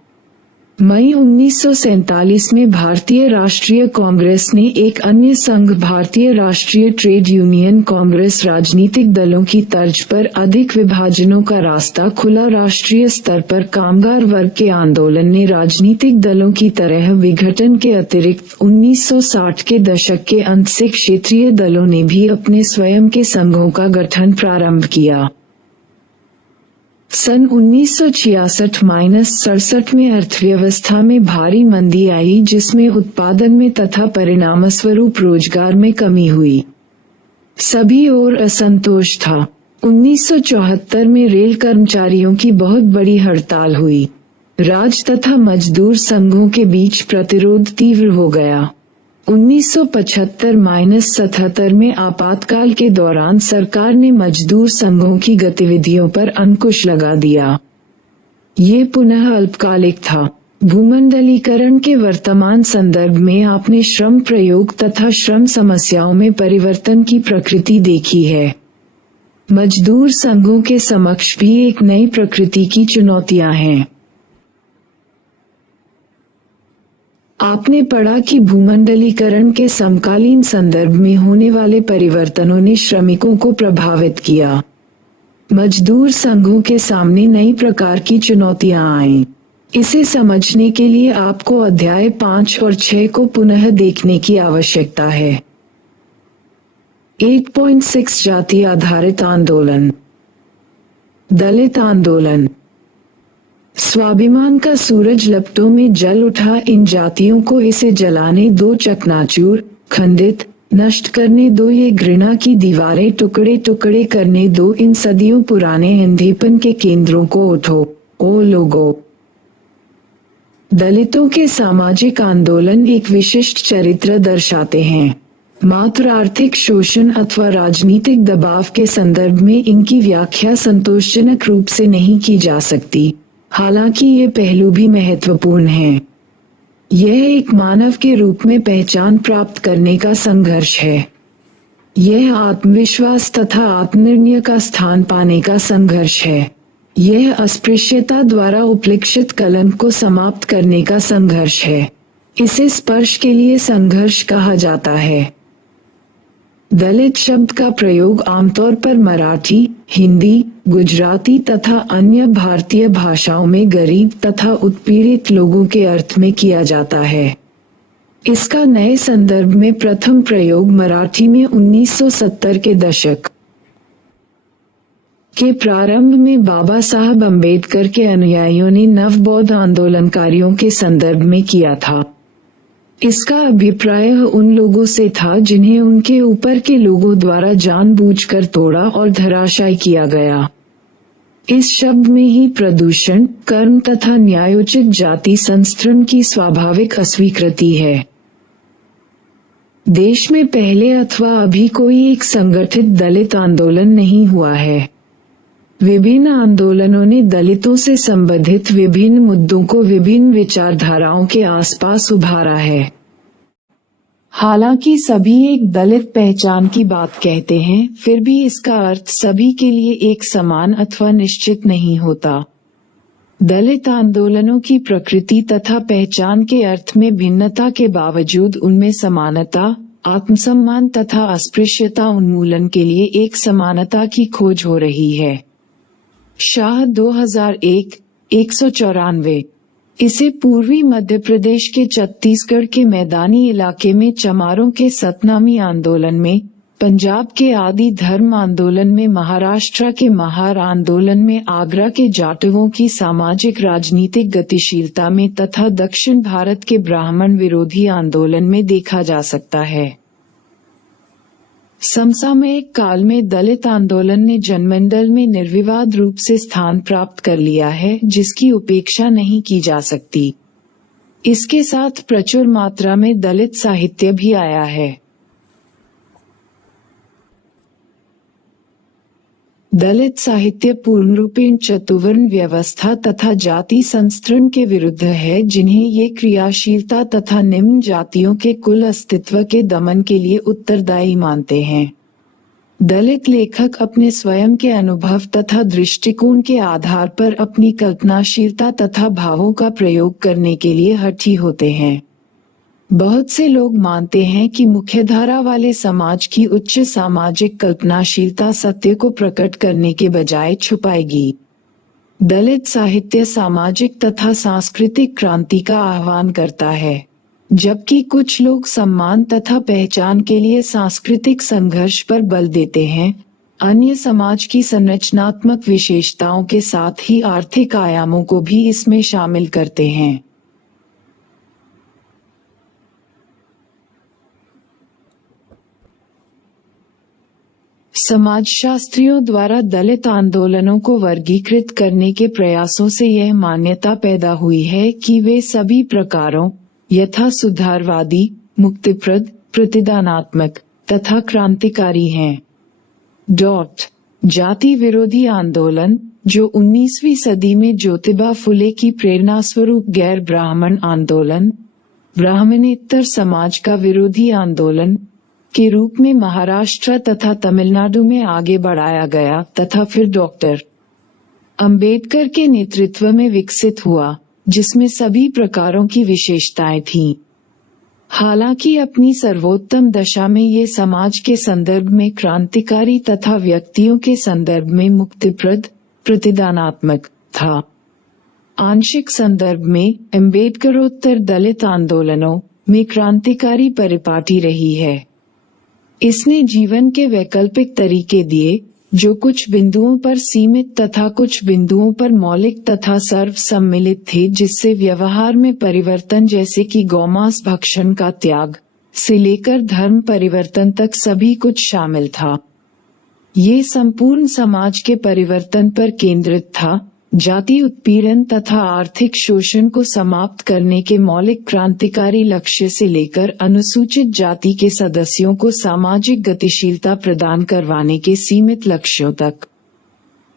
मई 1947 में भारतीय राष्ट्रीय कांग्रेस ने एक अन्य संघ भारतीय राष्ट्रीय ट्रेड यूनियन कांग्रेस राजनीतिक दलों की तर्ज पर अधिक विभाजनों का रास्ता खुला। राष्ट्रीय स्तर पर कामगार वर्ग के आंदोलन ने राजनीतिक दलों की तरह विघटन के अतिरिक्त 1960 के दशक के अंत से क्षेत्रीय दलों ने भी अपने स्वयं के संघों का गठन प्रारंभ किया। सन 1966-67 में अर्थव्यवस्था में भारी मंदी आई, जिसमें उत्पादन में तथा परिणामस्वरूप रोजगार में कमी हुई। सभी ओर असंतोष था। 1974 में रेल कर्मचारियों की बहुत बड़ी हड़ताल हुई। राज तथा मजदूर संघों के बीच प्रतिरोध तीव्र हो गया। 1975-77 में आपातकाल के दौरान सरकार ने मजदूर संघों की गतिविधियों पर अंकुश लगा दिया। ये पुनः अल्पकालिक था। भूमंडलीकरण के वर्तमान संदर्भ में आपने श्रम प्रयोग तथा श्रम समस्याओं में परिवर्तन की प्रकृति देखी है। मजदूर संघों के समक्ष भी एक नई प्रकृति की चुनौतियां हैं। आपने पढ़ा कि भूमंडलीकरण के समकालीन संदर्भ में होने वाले परिवर्तनों ने श्रमिकों को प्रभावित किया। मजदूर संघों के सामने नई प्रकार की चुनौतियां आईं। इसे समझने के लिए आपको अध्याय 5 और 6 को पुनः देखने की आवश्यकता है। 8.6 जाति आधारित आंदोलन। दलित आंदोलन। स्वाभिमान का सूरज लपटों में जल उठा। इन जातियों को इसे जलाने दो, चकनाचूर, खंडित, नष्ट करने दो, ये घृणा की दीवारें टुकड़े टुकड़े करने दो। इन सदियों पुराने अंधेपन के केंद्रों को उठो, ओ लोगों। दलितों के सामाजिक आंदोलन एक विशिष्ट चरित्र दर्शाते हैं। मात्र आर्थिक शोषण अथवा राजनीतिक दबाव के संदर्भ में इनकी व्याख्या संतोषजनक रूप से नहीं की जा सकती, हालांकि ये पहलू भी महत्वपूर्ण है। यह एक मानव के रूप में पहचान प्राप्त करने का संघर्ष है। यह आत्मविश्वास तथा आत्मनिर्णय का स्थान पाने का संघर्ष है। यह अस्पृश्यता द्वारा उपलिक्षित कलंक को समाप्त करने का संघर्ष है। इसे स्पर्श के लिए संघर्ष कहा जाता है। दलित शब्द का प्रयोग आमतौर पर मराठी, हिंदी, गुजराती तथा अन्य भारतीय भाषाओं में गरीब तथा उत्पीड़ित लोगों के अर्थ में किया जाता है। इसका नए संदर्भ में प्रथम प्रयोग मराठी में 1970 के दशक के प्रारंभ में बाबा साहब अम्बेडकर के अनुयायियों ने नवबौद्ध आंदोलनकारियों के संदर्भ में किया था। इसका अभिप्राय उन लोगों से था जिन्हें उनके ऊपर के लोगों द्वारा जानबूझकर तोड़ा और धराशायी किया गया। इस शब्द में ही प्रदूषण, कर्म तथा न्यायोचित जाति संस्करण की स्वाभाविक अस्वीकृति है। देश में पहले अथवा अभी कोई एक संगठित दलित आंदोलन नहीं हुआ है। विभिन्न आंदोलनों ने दलितों से संबंधित विभिन्न मुद्दों को विभिन्न विचारधाराओं के आसपास उभारा है। हालांकि सभी एक दलित पहचान की बात कहते हैं, फिर भी इसका अर्थ सभी के लिए एक समान अथवा निश्चित नहीं होता। दलित आंदोलनों की प्रकृति तथा पहचान के अर्थ में भिन्नता के बावजूद उनमें समानता, आत्मसम्मान तथा अस्पृश्यता उन्मूलन के लिए एक समानता की खोज हो रही है। शाह 2001, 194। इसे पूर्वी मध्य प्रदेश के छत्तीसगढ़ के मैदानी इलाके में चमारों के सतनामी आंदोलन में, पंजाब के आदि धर्म आंदोलन में, महाराष्ट्र के महार आंदोलन में, आगरा के जाटवों की सामाजिक राजनीतिक गतिशीलता में तथा दक्षिण भारत के ब्राह्मण विरोधी आंदोलन में देखा जा सकता है। समसामयिक काल में दलित आंदोलन ने जनमंडल में निर्विवाद रूप से स्थान प्राप्त कर लिया है, जिसकी उपेक्षा नहीं की जा सकती। इसके साथ प्रचुर मात्रा में दलित साहित्य भी आया है। दलित साहित्य पूर्णरूपेण चतुवर्ण व्यवस्था तथा जाति संस्करण के विरुद्ध है, जिन्हें ये क्रियाशीलता तथा निम्न जातियों के कुल अस्तित्व के दमन के लिए उत्तरदायी मानते हैं। दलित लेखक अपने स्वयं के अनुभव तथा दृष्टिकोण के आधार पर अपनी कल्पनाशीलता तथा भावों का प्रयोग करने के लिए हठी होते हैं। बहुत से लोग मानते हैं कि मुख्यधारा वाले समाज की उच्च सामाजिक कल्पनाशीलता सत्य को प्रकट करने के बजाय छुपाएगी। दलित साहित्य सामाजिक तथा सांस्कृतिक क्रांति का आह्वान करता है, जबकि कुछ लोग सम्मान तथा पहचान के लिए सांस्कृतिक संघर्ष पर बल देते हैं। अन्य समाज की संरचनात्मक विशेषताओं के साथ ही आर्थिक आयामों को भी इसमें शामिल करते हैं। समाजशास्त्रियों द्वारा दलित आंदोलनों को वर्गीकृत करने के प्रयासों से यह मान्यता पैदा हुई है कि वे सभी प्रकारों यथा सुधारवादी, मुक्तिप्रद, प्रतिदानात्मक तथा क्रांतिकारी हैं। जाति विरोधी आंदोलन, जो 19वीं सदी में ज्योतिबा फुले की प्रेरणा स्वरूप गैर ब्राह्मण आंदोलन, ब्राह्मणेतर समाज का विरोधी आंदोलन के रूप में महाराष्ट्र तथा तमिलनाडु में आगे बढ़ाया गया तथा फिर डॉक्टर अंबेडकर के नेतृत्व में विकसित हुआ, जिसमें सभी प्रकारों की विशेषताएं थीं। हालांकि अपनी सर्वोत्तम दशा में ये समाज के संदर्भ में क्रांतिकारी तथा व्यक्तियों के संदर्भ में मुक्तिप्रद, प्रतिदानात्मक था। आंशिक संदर्भ में अम्बेडकरोत्तर दलित आंदोलनों में क्रांतिकारी परिपाटी रही है। इसने जीवन के वैकल्पिक तरीके दिए, जो कुछ बिंदुओं पर सीमित तथा कुछ बिंदुओं पर मौलिक तथा सर्व सम्मिलित थे, जिससे व्यवहार में परिवर्तन जैसे कि गौमांस भक्षण का त्याग से लेकर धर्म परिवर्तन तक सभी कुछ शामिल था। ये संपूर्ण समाज के परिवर्तन पर केंद्रित था। जाति उत्पीड़न तथा आर्थिक शोषण को समाप्त करने के मौलिक क्रांतिकारी लक्ष्य से लेकर अनुसूचित जाति के सदस्यों को सामाजिक गतिशीलता प्रदान करवाने के सीमित लक्ष्यों तक।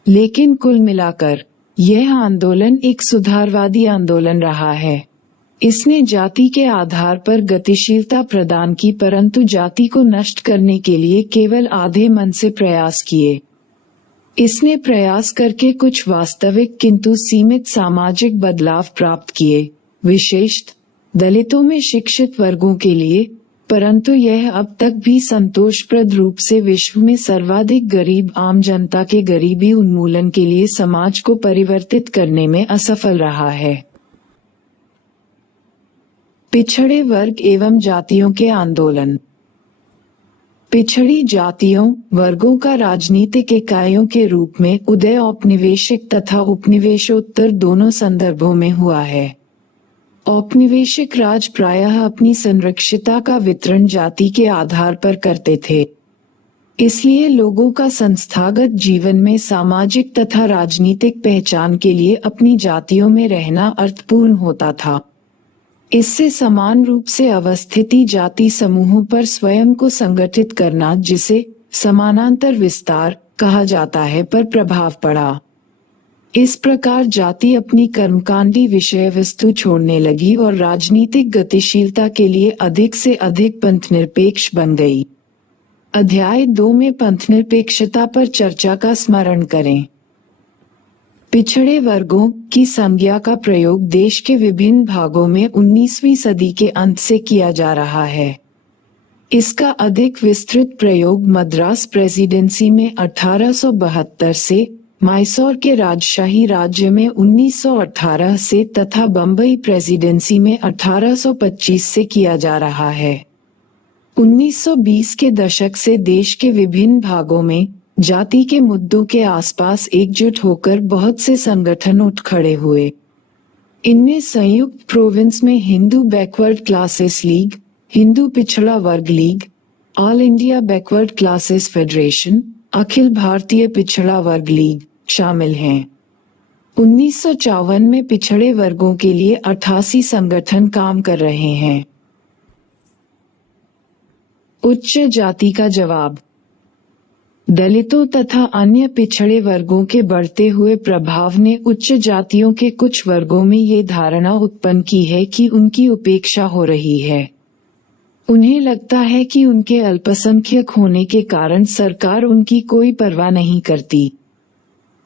लेकिन कुल मिलाकर यह आंदोलन एक सुधारवादी आंदोलन रहा है। इसने जाति के आधार पर गतिशीलता प्रदान की, परंतु जाति को नष्ट करने के लिए केवल आधे मन से प्रयास किए। इसने प्रयास करके कुछ वास्तविक किंतु सीमित सामाजिक बदलाव प्राप्त किए, विशेषतः दलितों में शिक्षित वर्गों के लिए, परंतु यह अब तक भी संतोषप्रद रूप से विश्व में सर्वाधिक गरीब आम जनता के गरीबी उन्मूलन के लिए समाज को परिवर्तित करने में असफल रहा है। पिछड़े वर्ग एवं जातियों के आंदोलन। पिछड़ी जातियों वर्गों का राजनीतिक इकाइयों के रूप में उदय औपनिवेशिक तथा उपनिवेशोत्तर दोनों संदर्भों में हुआ है। औपनिवेशिक राज प्रायः अपनी संरक्षिता का वितरण जाति के आधार पर करते थे। इसलिए लोगों का संस्थागत जीवन में सामाजिक तथा राजनीतिक पहचान के लिए अपनी जातियों में रहना अर्थपूर्ण होता था। इससे समान रूप से अवस्थिति जाति समूहों पर स्वयं को संगठित करना, जिसे समानांतर विस्तार कहा जाता है, पर प्रभाव पड़ा। इस प्रकार जाति अपनी कर्मकांडी विषय वस्तु छोड़ने लगी और राजनीतिक गतिशीलता के लिए अधिक से अधिक पंथनिरपेक्ष बन गई। अध्याय 2 में पंथनिरपेक्षता पर चर्चा का स्मरण करें। पिछड़े वर्गों की संज्ञा का प्रयोग देश के विभिन्न भागों में 19वीं सदी के अंत से किया जा रहा है। इसका अधिक विस्तृत प्रयोग मद्रास प्रेसिडेंसी में 1872 से, मैसूर के राजशाही राज्य में 1918 से तथा बम्बई प्रेसिडेंसी में 1825 से किया जा रहा है। 1920 के दशक से देश के विभिन्न भागों में जाति के मुद्दों के आसपास एकजुट होकर बहुत से संगठन उठ खड़े हुए। इनमें संयुक्त प्रोविंस में Hindu backward classes league, Hindu पिछड़ा वर्ग league, all India backward classes federation, अखिल भारतीय पिछड़ा वर्ग लीग शामिल हैं। 1954 में पिछड़े वर्गों के लिए 88 संगठन काम कर रहे हैं। उच्च जाति का जवाब। दलितों तथा अन्य पिछड़े वर्गों के बढ़ते हुए प्रभाव ने उच्च जातियों के कुछ वर्गों में ये धारणा उत्पन्न की है कि उनकी उपेक्षा हो रही है। उन्हें लगता है कि उनके अल्पसंख्यक होने के कारण सरकार उनकी कोई परवाह नहीं करती।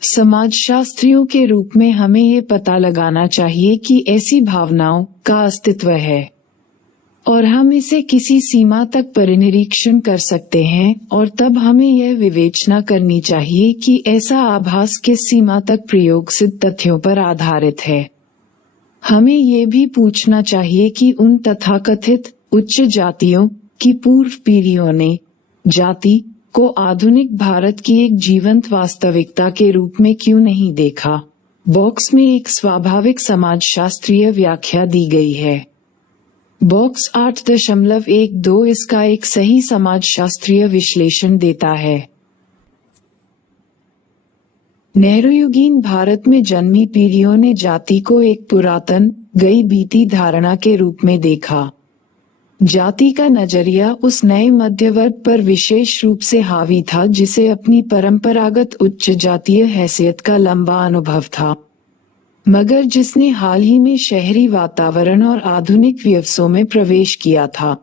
समाजशास्त्रियों के रूप में हमें ये पता लगाना चाहिए कि ऐसी भावनाओं का अस्तित्व है और हम इसे किसी सीमा तक परिनिरीक्षण कर सकते हैं, और तब हमें यह विवेचना करनी चाहिए कि ऐसा आभास किस सीमा तक प्रयोगसिद्ध तथ्यों पर आधारित है। हमें ये भी पूछना चाहिए कि उन तथाकथित उच्च जातियों की पूर्व पीढ़ियों ने जाति को आधुनिक भारत की एक जीवंत वास्तविकता के रूप में क्यों नहीं देखा। बॉक्स में एक स्वाभाविक समाजशास्त्रीय व्याख्या दी गई है। बॉक्स 8.12 इसका एक सही समाजशास्त्रीय विश्लेषण देता है। नेहरूयुगीन भारत में जन्मी पीढ़ियों ने जाति को एक पुरातन, गई बीती धारणा के रूप में देखा। जाति का नजरिया उस नए मध्यवर्ग पर विशेष रूप से हावी था जिसे अपनी परंपरागत उच्च जातीय हैसियत का लंबा अनुभव था, मगर जिसने हाल ही में शहरी वातावरण और आधुनिक व्यवसायों में प्रवेश किया था।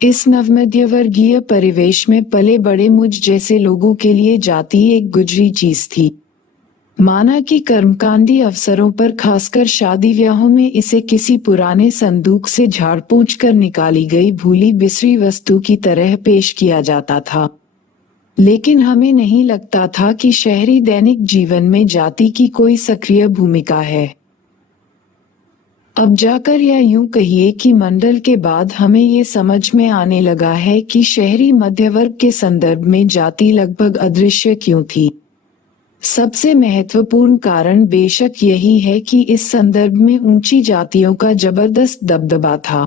इस नवमध्यवर्गीय परिवेश में पले बड़े मुझ जैसे लोगों के लिए जाति एक गुजरी चीज थी। माना कि कर्मकांडी अवसरों पर खासकर शादी ब्याहों में इसे किसी पुराने संदूक से झाड़ पोंछ कर निकाली गई भूली बिसरी वस्तु की तरह पेश किया जाता था। लेकिन हमें नहीं लगता था कि शहरी दैनिक जीवन में जाति की कोई सक्रिय भूमिका है। अब जाकर या यूं कहिए कि मंडल के बाद हमें ये समझ में आने लगा है कि शहरी मध्यवर्ग के संदर्भ में जाति लगभग अदृश्य क्यों थी। सबसे महत्वपूर्ण कारण बेशक यही है कि इस संदर्भ में ऊंची जातियों का जबरदस्त दबदबा था।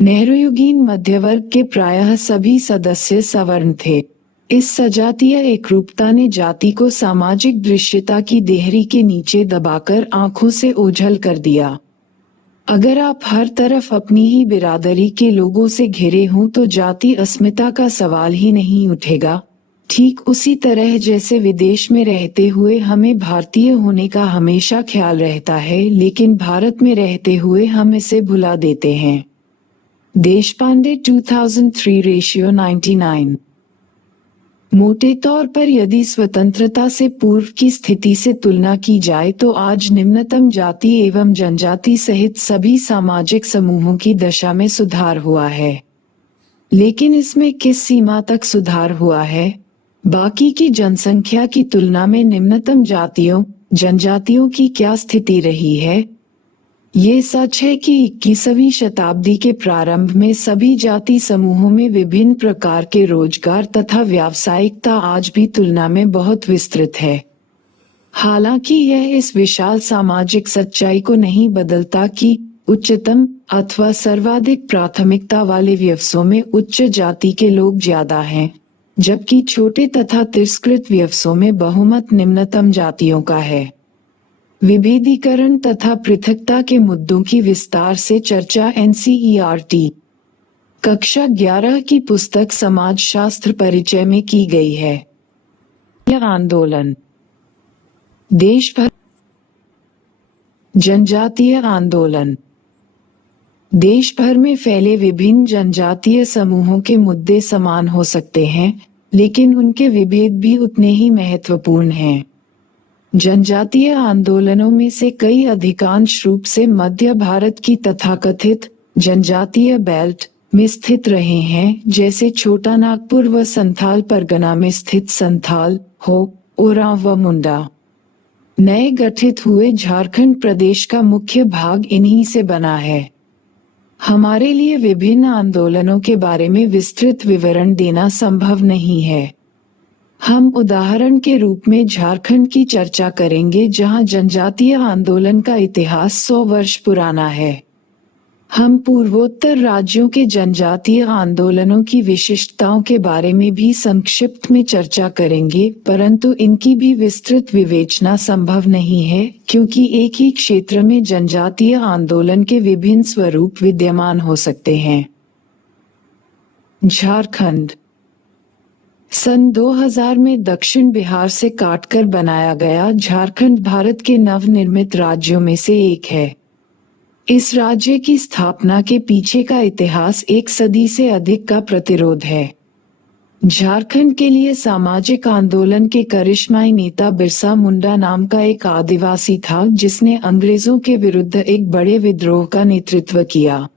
नेहरूयुगीन मध्यवर्ग के प्रायः सभी सदस्य सवर्ण थे। इस सजातीय एकरूपता ने जाति को सामाजिक दृश्यता की देहरी के नीचे दबाकर आंखों से ओझल कर दिया। अगर आप हर तरफ अपनी ही बिरादरी के लोगों से घिरे हों तो जाति अस्मिता का सवाल ही नहीं उठेगा। ठीक उसी तरह जैसे विदेश में रहते हुए हमें भारतीय होने का हमेशा ख्याल रहता है, लेकिन भारत में रहते हुए हम इसे भुला देते हैं। देशपांडे 2003 रेशियो 99। मोटे तौर पर यदि स्वतंत्रता से पूर्व की स्थिति से तुलना की जाए तो आज निम्नतम जाति एवं जनजाति सहित सभी सामाजिक समूहों की दशा में सुधार हुआ है। लेकिन इसमें किस सीमा तक सुधार हुआ है? बाकी की जनसंख्या की तुलना में निम्नतम जातियों, जनजातियों की क्या स्थिति रही है? ये सच है कि 21वीं शताब्दी के प्रारंभ में सभी जाति समूहों में विभिन्न प्रकार के रोजगार तथा व्यावसायिकता आज भी तुलना में बहुत विस्तृत है। हालांकि यह इस विशाल सामाजिक सच्चाई को नहीं बदलता कि उच्चतम अथवा सर्वाधिक प्राथमिकता वाले व्यवसायों में उच्च जाति के लोग ज्यादा हैं, जबकि छोटे तथा तिरस्कृत व्यवसायों में बहुमत निम्नतम जातियों का है। विभेदीकरण तथा पृथकता के मुद्दों की विस्तार से चर्चा NCERT कक्षा 11 की पुस्तक समाजशास्त्र परिचय में की गई है। यह आंदोलन देश भर जनजातीय आंदोलन देश भर में फैले विभिन्न जनजातीय समूहों के मुद्दे समान हो सकते हैं, लेकिन उनके विभेद भी उतने ही महत्वपूर्ण हैं। जनजातीय आंदोलनों में से कई अधिकांश रूप से मध्य भारत की तथाकथित जनजातीय बेल्ट में स्थित रहे हैं, जैसे छोटा नागपुर व संथाल परगना में स्थित संथाल, हो, ओरांव व मुंडा। नए गठित हुए झारखंड प्रदेश का मुख्य भाग इन्हीं से बना है। हमारे लिए विभिन्न आंदोलनों के बारे में विस्तृत विवरण देना संभव नहीं है। हम उदाहरण के रूप में झारखंड की चर्चा करेंगे, जहां जनजातीय आंदोलन का इतिहास 100 वर्ष पुराना है। हम पूर्वोत्तर राज्यों के जनजातीय आंदोलनों की विशिष्टताओं के बारे में भी संक्षिप्त में चर्चा करेंगे, परंतु इनकी भी विस्तृत विवेचना संभव नहीं है, क्योंकि एक ही क्षेत्र में जनजातीय आंदोलन के विभिन्न स्वरूप विद्यमान हो सकते हैं। झारखंड सन 2000 में दक्षिण बिहार से काटकर बनाया गया झारखंड भारत के नवनिर्मित राज्यों में से एक है। इस राज्य की स्थापना के पीछे का इतिहास 1 सदी से अधिक का प्रतिरोध है। झारखंड के लिए सामाजिक आंदोलन के करिश्माई नेता बिरसा मुंडा नाम का एक आदिवासी था, जिसने अंग्रेजों के विरुद्ध एक बड़े विद्रोह का नेतृत्व किया।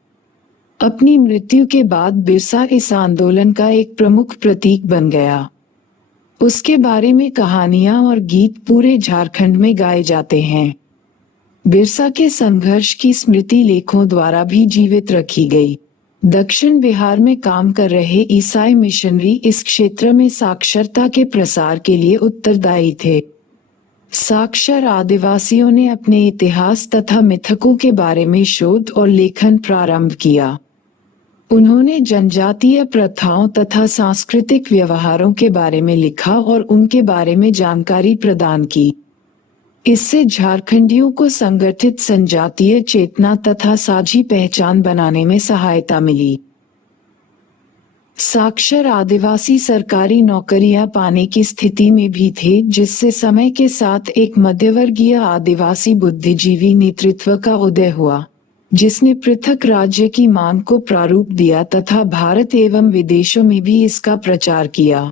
अपनी मृत्यु के बाद बिरसा इस आंदोलन का एक प्रमुख प्रतीक बन गया। उसके बारे में कहानियां और गीत पूरे झारखंड में गाए जाते हैं। बिरसा के संघर्ष की स्मृति लेखों द्वारा भी जीवित रखी गई। दक्षिण बिहार में काम कर रहे ईसाई मिशनरी इस क्षेत्र में साक्षरता के प्रसार के लिए उत्तरदायी थे। साक्षर आदिवासियों ने अपने इतिहास तथा मिथकों के बारे में शोध और लेखन प्रारंभ किया। उन्होंने जनजातीय प्रथाओं तथा सांस्कृतिक व्यवहारों के बारे में लिखा और उनके बारे में जानकारी प्रदान की। इससे झारखंडियों को संगठित संजातीय चेतना तथा साझी पहचान बनाने में सहायता मिली। साक्षर आदिवासी सरकारी नौकरियां पाने की स्थिति में भी थे, जिससे समय के साथ एक मध्यवर्गीय आदिवासी बुद्धिजीवी नेतृत्व का उदय हुआ, जिसने पृथक राज्य की मांग को प्रारूप दिया तथा भारत एवं विदेशों में भी इसका प्रचार किया।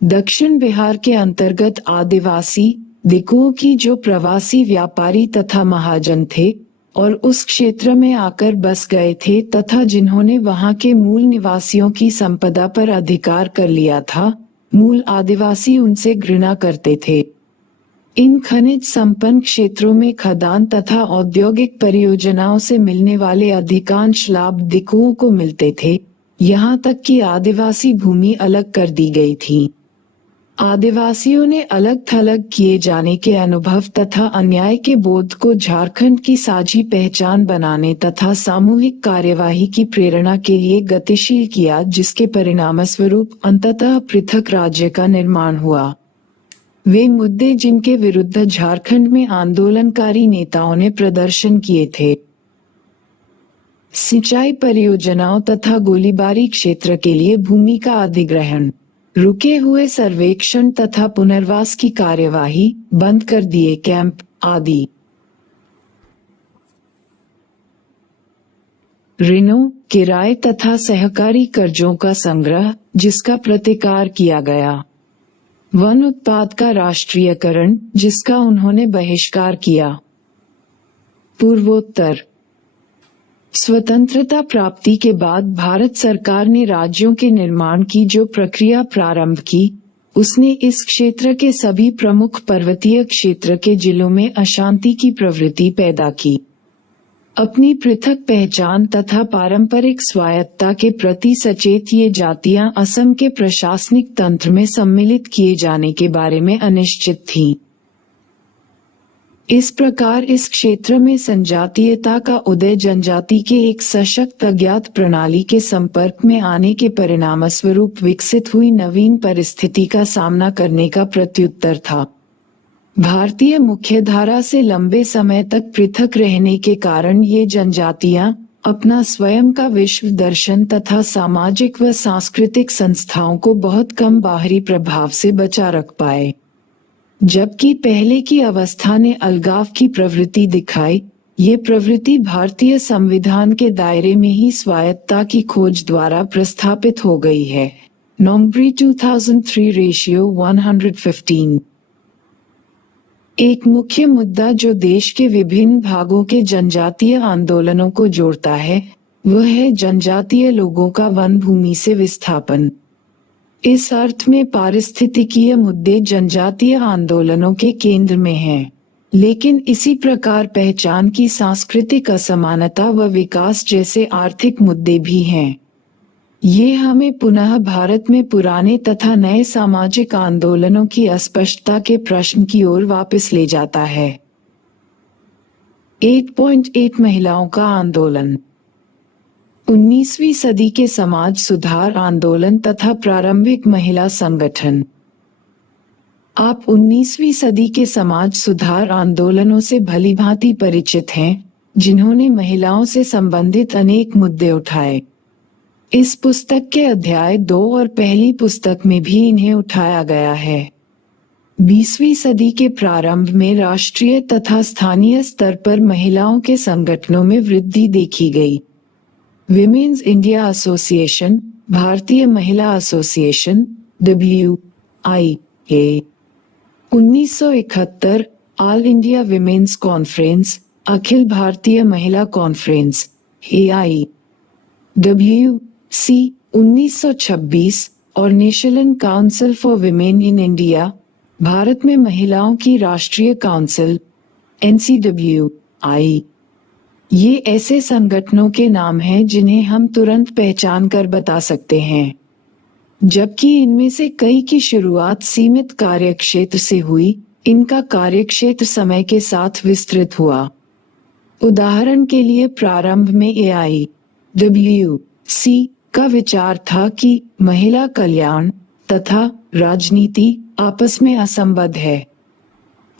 दक्षिण बिहार के अंतर्गत आदिवासी दिकुओं की, जो प्रवासी व्यापारी तथा महाजन थे और उस क्षेत्र में आकर बस गए थे तथा जिन्होंने वहां के मूल निवासियों की संपदा पर अधिकार कर लिया था, मूल आदिवासी उनसे घृणा करते थे। इन खनिज संपन्न क्षेत्रों में खदान तथा औद्योगिक परियोजनाओं से मिलने वाले अधिकांश लाभ दिकुओं को मिलते थे, यहाँ तक कि आदिवासी भूमि अलग कर दी गई थी। आदिवासियों ने अलग थलग किए जाने के अनुभव तथा अन्याय के बोध को झारखंड की साझी पहचान बनाने तथा सामूहिक कार्यवाही की प्रेरणा के लिए गतिशील किया, जिसके परिणामस्वरूप अंततः पृथक राज्य का निर्माण हुआ। वे मुद्दे जिनके विरुद्ध झारखंड में आंदोलनकारी नेताओं ने प्रदर्शन किए थे: सिंचाई परियोजनाओं तथा गोलीबारी क्षेत्र के लिए भूमि का अधिग्रहण, रुके हुए सर्वेक्षण तथा पुनर्वास की कार्यवाही, बंद कर दिए कैंप आदि। ऋणों, किराए तथा सहकारी कर्जों का संग्रह, जिसका प्रतिकार किया गया। वन उत्पाद का राष्ट्रीयकरण, जिसका उन्होंने बहिष्कार किया। पूर्वोत्तर: स्वतंत्रता प्राप्ति के बाद भारत सरकार ने राज्यों के निर्माण की जो प्रक्रिया प्रारंभ की, उसने इस क्षेत्र के सभी प्रमुख पर्वतीय क्षेत्र के जिलों में अशांति की प्रवृत्ति पैदा की। अपनी पृथक पहचान तथा पारंपरिक स्वायत्तता के प्रति सचेत ये जातियां असम के प्रशासनिक तंत्र में सम्मिलित किए जाने के बारे में अनिश्चित थीं। इस प्रकार इस क्षेत्र में संजातीयता का उदय जनजाति के एक सशक्त अज्ञात प्रणाली के संपर्क में आने के परिणामस्वरूप विकसित हुई नवीन परिस्थिति का सामना करने का प्रत्युत्तर था। भारतीय मुख्यधारा से लंबे समय तक पृथक रहने के कारण ये जनजातियां अपना स्वयं का विश्व दर्शन तथा सामाजिक व सांस्कृतिक संस्थाओं को बहुत कम बाहरी प्रभाव से बचा रख पाए। जबकि पहले की अवस्था ने अलगाव की प्रवृत्ति दिखाई, ये प्रवृत्ति भारतीय संविधान के दायरे में ही स्वायत्तता की खोज द्वारा प्रस्थापित हो गई है। नोंगब्री 2003 रेशियो 115। एक मुख्य मुद्दा जो देश के विभिन्न भागों के जनजातीय आंदोलनों को जोड़ता है, वह है जनजातीय लोगों का वन भूमि से विस्थापन। इस अर्थ में पारिस्थितिकीय मुद्दे जनजातीय आंदोलनों के केंद्र में हैं, लेकिन इसी प्रकार पहचान की सांस्कृतिक असमानता व विकास जैसे आर्थिक मुद्दे भी हैं। ये हमें पुनः भारत में पुराने तथा नए सामाजिक आंदोलनों की अस्पष्टता के प्रश्न की ओर वापस ले जाता है। 8.8 महिलाओं का आंदोलन। 19वीं सदी के समाज सुधार आंदोलन तथा प्रारंभिक महिला संगठन। आप 19वीं सदी के समाज सुधार आंदोलनों से भलीभांति परिचित हैं, जिन्होंने महिलाओं से संबंधित अनेक मुद्दे उठाए। इस पुस्तक के अध्याय 2 और पहली पुस्तक में भी इन्हें उठाया गया है। 20वीं सदी के प्रारंभ में राष्ट्रीय तथा स्थानीय स्तर पर महिलाओं के संगठनों में वृद्धि देखी गई। विमेन्स इंडिया एसोसिएशन, भारतीय महिला association, WIA, 1971 all India women's conference, अखिल भारतीय महिला कॉन्फ्रेंस, AI, WC, 1926 और national council for women in India, Bharat में महिलाओं की राष्ट्रीय काउंसिल, NCWI। ये ऐसे संगठनों के नाम हैं जिन्हें हम तुरंत पहचान कर बता सकते हैं, जबकि इनमें से कई की शुरुआत सीमित कार्यक्षेत्र से हुई, इनका कार्यक्षेत्र समय के साथ विस्तृत हुआ। उदाहरण के लिए प्रारंभ में AIWC का विचार था कि महिला कल्याण तथा राजनीति आपस में असंबद्ध है।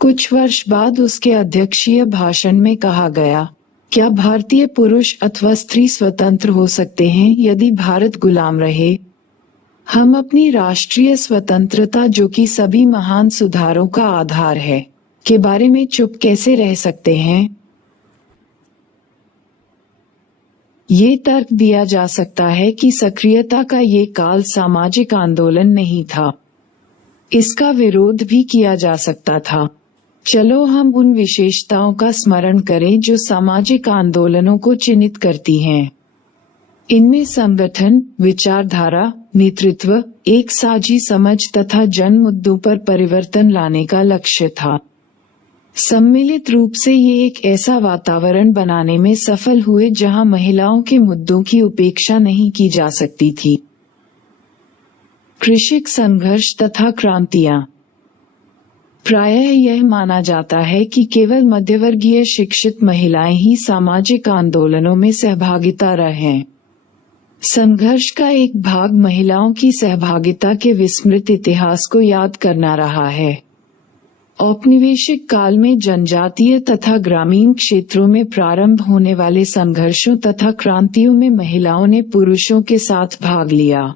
कुछ वर्ष बाद उसके अध्यक्षीय भाषण में कहा गया, क्या भारतीय पुरुष अथवा स्त्री स्वतंत्र हो सकते हैं यदि भारत गुलाम रहे? हम अपनी राष्ट्रीय स्वतंत्रता, जो कि सभी महान सुधारों का आधार है, के बारे में चुप कैसे रह सकते हैं? ये तर्क दिया जा सकता है कि सक्रियता का ये काल सामाजिक आंदोलन नहीं था। इसका विरोध भी किया जा सकता था, चलो हम उन विशेषताओं का स्मरण करें जो सामाजिक आंदोलनों को चिन्हित करती हैं। इनमें संगठन, विचारधारा, नेतृत्व, एक साझी समझ तथा जन मुद्दों पर परिवर्तन लाने का लक्ष्य था। सम्मिलित रूप से ये एक ऐसा वातावरण बनाने में सफल हुए जहां महिलाओं के मुद्दों की उपेक्षा नहीं की जा सकती थी। कृषिक संघर्ष तथा क्रांतियां। प्रायः यह माना जाता है कि केवल मध्यवर्गीय शिक्षित महिलाएं ही सामाजिक आंदोलनों में सहभागिता रहें। संघर्ष का एक भाग महिलाओं की सहभागिता के विस्मृत इतिहास को याद करना रहा है। औपनिवेशिक काल में जनजातीय तथा ग्रामीण क्षेत्रों में प्रारंभ होने वाले संघर्षों तथा क्रांतियों में महिलाओं ने पुरुषों के साथ भाग लिया।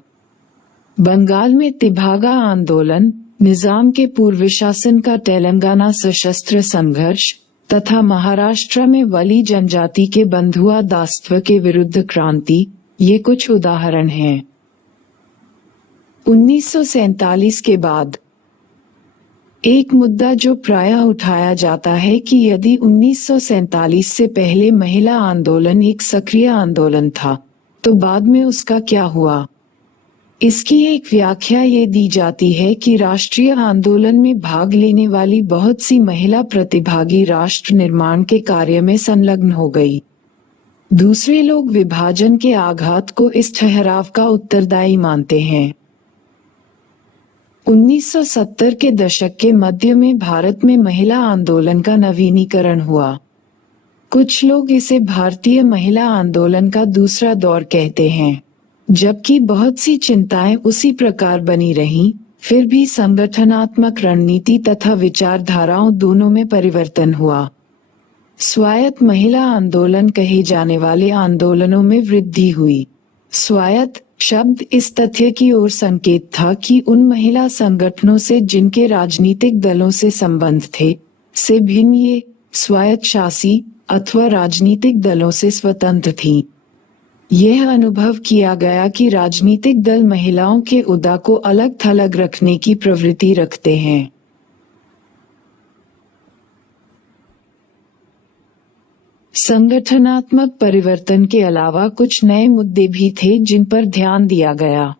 बंगाल में तिभागा आंदोलन, निजाम के पूर्व शासन का तेलंगाना सशस्त्र संघर्ष तथा महाराष्ट्र में वली जनजाति के बंधुआ दासत्व के विरुद्ध क्रांति, ये कुछ उदाहरण हैं। 1947 के बाद एक मुद्दा जो प्रायः उठाया जाता है कि यदि 1947 से पहले महिला आंदोलन एक सक्रिय आंदोलन था, तो बाद में उसका क्या हुआ? इसकी एक व्याख्या ये दी जाती है कि राष्ट्रीय आंदोलन में भाग लेने वाली बहुत सी महिला प्रतिभागी राष्ट्र निर्माण के कार्य में संलग्न हो गई। दूसरे लोग विभाजन के आघात को इस ठहराव का उत्तरदायी मानते हैं। 1970 के दशक के मध्य में भारत में महिला आंदोलन का नवीनीकरण हुआ। कुछ लोग इसे भारतीय महिला आंदोलन का दूसरा दौर कहते हैं। जबकि बहुत सी चिंताएं उसी प्रकार बनी रहीं, फिर भी संगठनात्मक रणनीति तथा विचारधाराओं दोनों में परिवर्तन हुआ। स्वायत्त महिला आंदोलन कहे जाने वाले आंदोलनों में वृद्धि हुई। स्वायत्त शब्द इस तथ्य की ओर संकेत था कि उन महिला संगठनों से जिनके राजनीतिक दलों से संबंध थे, से भिन्न ये स्वायत्तशासी अथवा राजनीतिक दलों से स्वतंत्र थीं। यह अनुभव किया गया कि राजनीतिक दल महिलाओं के उद्दा को अलग थलग रखने की प्रवृत्ति रखते हैं। संगठनात्मक परिवर्तन के अलावा कुछ नए मुद्दे भी थे जिन पर ध्यान दिया गया।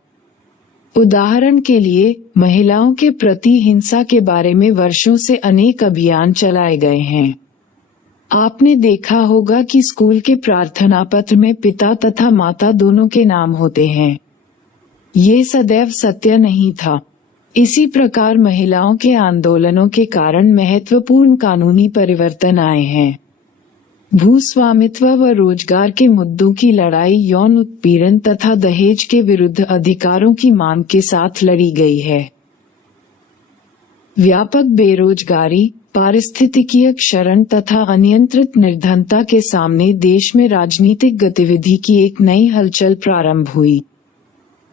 उदाहरण के लिए, महिलाओं के प्रति हिंसा के बारे में वर्षों से अनेक अभियान चलाए गए हैं। आपने देखा होगा कि स्कूल के प्रार्थना पत्र में पिता तथा माता दोनों के नाम होते हैं। ये सदैव सत्य नहीं था। इसी प्रकार महिलाओं के आंदोलनों के कारण महत्वपूर्ण कानूनी परिवर्तन आए हैं। भूस्वामित्व व रोजगार के मुद्दों की लड़ाई यौन उत्पीड़न तथा दहेज के विरुद्ध अधिकारों की मांग के साथ लड़ी गई है। व्यापक बेरोजगारी, पारिस्थितिकीय क्षरण तथा अनियंत्रित निर्धनता के सामने देश में राजनीतिक गतिविधि की एक नई हलचल प्रारंभ हुई।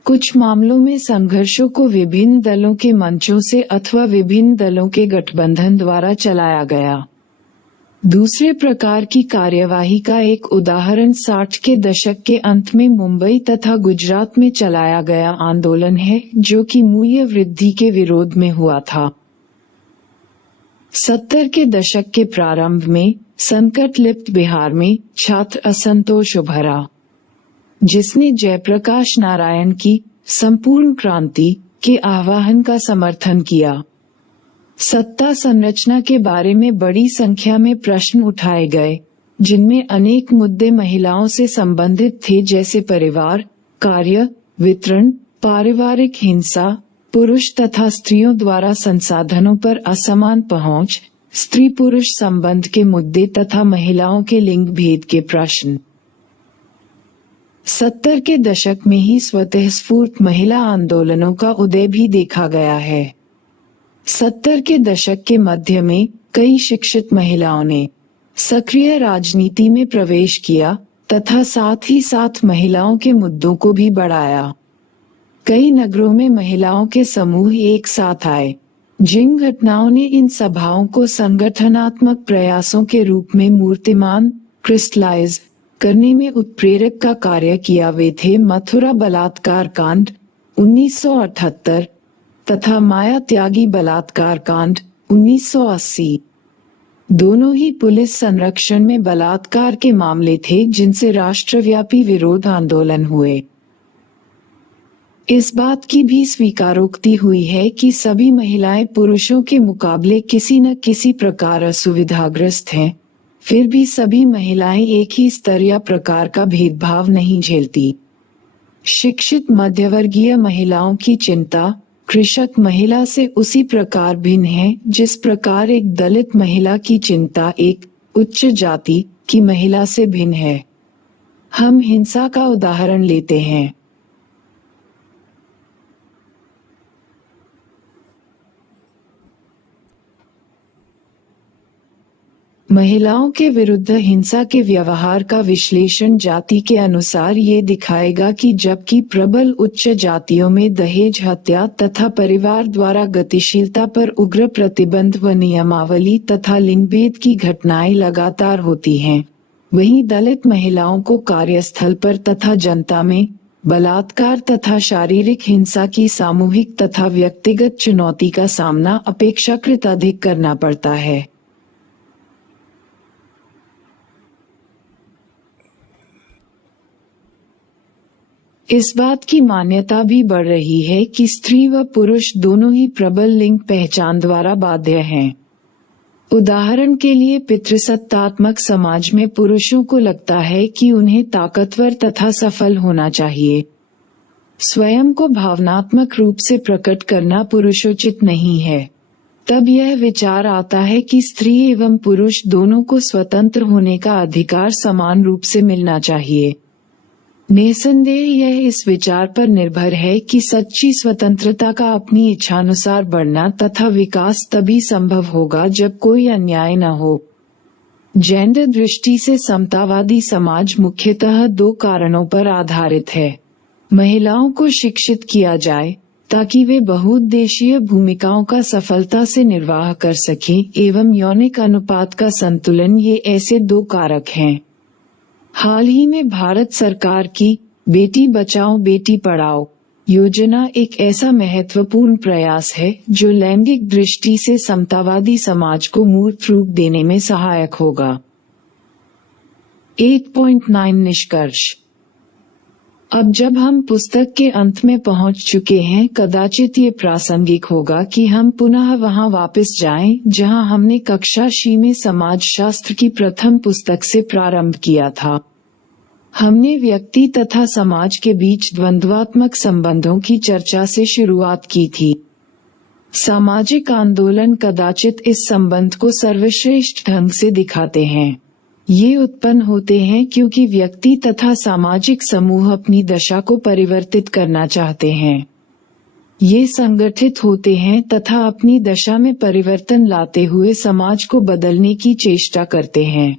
कुछ मामलों में संघर्षों को विभिन्न दलों के मंचों से अथवा विभिन्न दलों के गठबंधन द्वारा चलाया गया। दूसरे प्रकार की कार्यवाही का एक उदाहरण 60 के दशक के अंत में मुंबई तथा गुजरात में चलाया गया आंदोलन है, जो कि मूल्य वृद्धि के विरोध में हुआ था। 70 के दशक के प्रारंभ में संकट लिप्त बिहार में छात्र असंतोष उभरा, जिसने जयप्रकाश नारायण की संपूर्ण क्रांति के आह्वान का समर्थन किया। सत्ता संरचना के बारे में बड़ी संख्या में प्रश्न उठाए गए, जिनमें अनेक मुद्दे महिलाओं से संबंधित थे, जैसे परिवार, कार्य, वितरण, पारिवारिक हिंसा, पुरुष तथा स्त्रियों द्वारा संसाधनों पर असमान पहुंच, स्त्री पुरुष संबंध के मुद्दे तथा महिलाओं के लिंग भेद के प्रश्न। 70 के दशक में ही स्वतः स्फूर्त महिला आंदोलनों का उदय भी देखा गया है। 70 के दशक के मध्य में कई शिक्षित महिलाओं ने सक्रिय राजनीति में प्रवेश किया तथा साथ ही साथ महिलाओं के मुद्दों को भी बढ़ाया। कई नगरों में महिलाओं के समूह एक साथ आए, जिन घटनाओं ने इन सभाओं को संगठनात्मक प्रयासों के रूप में मूर्तिमान क्रिस्टलाइज करने में उत्प्रेरक का कार्य किया। वे थे मथुरा बलात्कार कांड 1978 तथा माया त्यागी बलात्कार कांड 1980। दोनों ही पुलिस संरक्षण में बलात्कार के मामले थे जिनसे राष्ट्रव्यापी विरोध आंदोलन हुए। इस बात की भी स्वीकारोक्ति हुई है कि सभी महिलाएं पुरुषों के मुकाबले किसी न किसी प्रकार असुविधाग्रस्त हैं, फिर भी सभी महिलाएं एक ही स्तर या प्रकार का भेदभाव नहीं झेलती। शिक्षित मध्यवर्गीय महिलाओं की चिंता कृषक महिला से उसी प्रकार भिन्न है जिस प्रकार एक दलित महिला की चिंता एक उच्च जाति की महिला से भिन्न है। हम हिंसा का उदाहरण लेते हैं। महिलाओं के विरुद्ध हिंसा के व्यवहार का विश्लेषण जाति के अनुसार ये दिखाएगा कि जबकि प्रबल उच्च जातियों में दहेज हत्या तथा परिवार द्वारा गतिशीलता पर उग्र प्रतिबंध व नियमावली तथा लिंगभेद की घटनाएं लगातार होती हैं, वहीं दलित महिलाओं को कार्यस्थल पर तथा जनता में बलात्कार तथा शारीरिक हिंसा की सामूहिक तथा व्यक्तिगत चुनौती का सामना अपेक्षाकृत अधिक करना पड़ता है। इस बात की मान्यता भी बढ़ रही है कि स्त्री व पुरुष दोनों ही प्रबल लिंग पहचान द्वारा बाध्य हैं। उदाहरण के लिए पितृसत्तात्मक समाज में पुरुषों को लगता है कि उन्हें ताकतवर तथा सफल होना चाहिए। स्वयं को भावनात्मक रूप से प्रकट करना पुरुषोचित नहीं है। तब यह विचार आता है कि स्त्री एवं पुरुष दोनों को स्वतंत्र होने का अधिकार समान रूप से मिलना चाहिए। निसंदेह यह इस विचार पर निर्भर है कि सच्ची स्वतंत्रता का अपनी इच्छानुसार बढ़ना तथा विकास तभी संभव होगा जब कोई अन्याय न हो। जेंडर दृष्टि से समतावादी समाज मुख्यतः दो कारणों पर आधारित है। महिलाओं को शिक्षित किया जाए ताकि वे बहुउद्देशीय भूमिकाओं का सफलता से निर्वाह कर सकें एवं यौनिक अनुपात का संतुलन, ये ऐसे दो कारक हैं। हाल ही में भारत सरकार की बेटी बचाओ बेटी पढ़ाओ योजना एक ऐसा महत्वपूर्ण प्रयास है जो लैंगिक दृष्टि से समतावादी समाज को मूर्त रूप देने में सहायक होगा। 8.9 निष्कर्ष। अब जब हम पुस्तक के अंत में पहुंच चुके हैं, कदाचित ये प्रासंगिक होगा कि हम पुनः वहां वापस जाएं जहां हमने कक्षा शी में समाजशास्त्र की प्रथम पुस्तक से प्रारंभ किया था। हमने व्यक्ति तथा समाज के बीच द्वंद्वात्मक संबंधों की चर्चा से शुरुआत की थी। सामाजिक आंदोलन कदाचित इस संबंध को सर्वश्रेष्ठ ढंग से दिखाते हैं। ये उत्पन्न होते हैं क्योंकि व्यक्ति तथा सामाजिक समूह अपनी दशा को परिवर्तित करना चाहते हैं। ये संगठित होते हैं तथा अपनी दशा में परिवर्तन लाते हुए समाज को बदलने की चेष्टा करते हैं।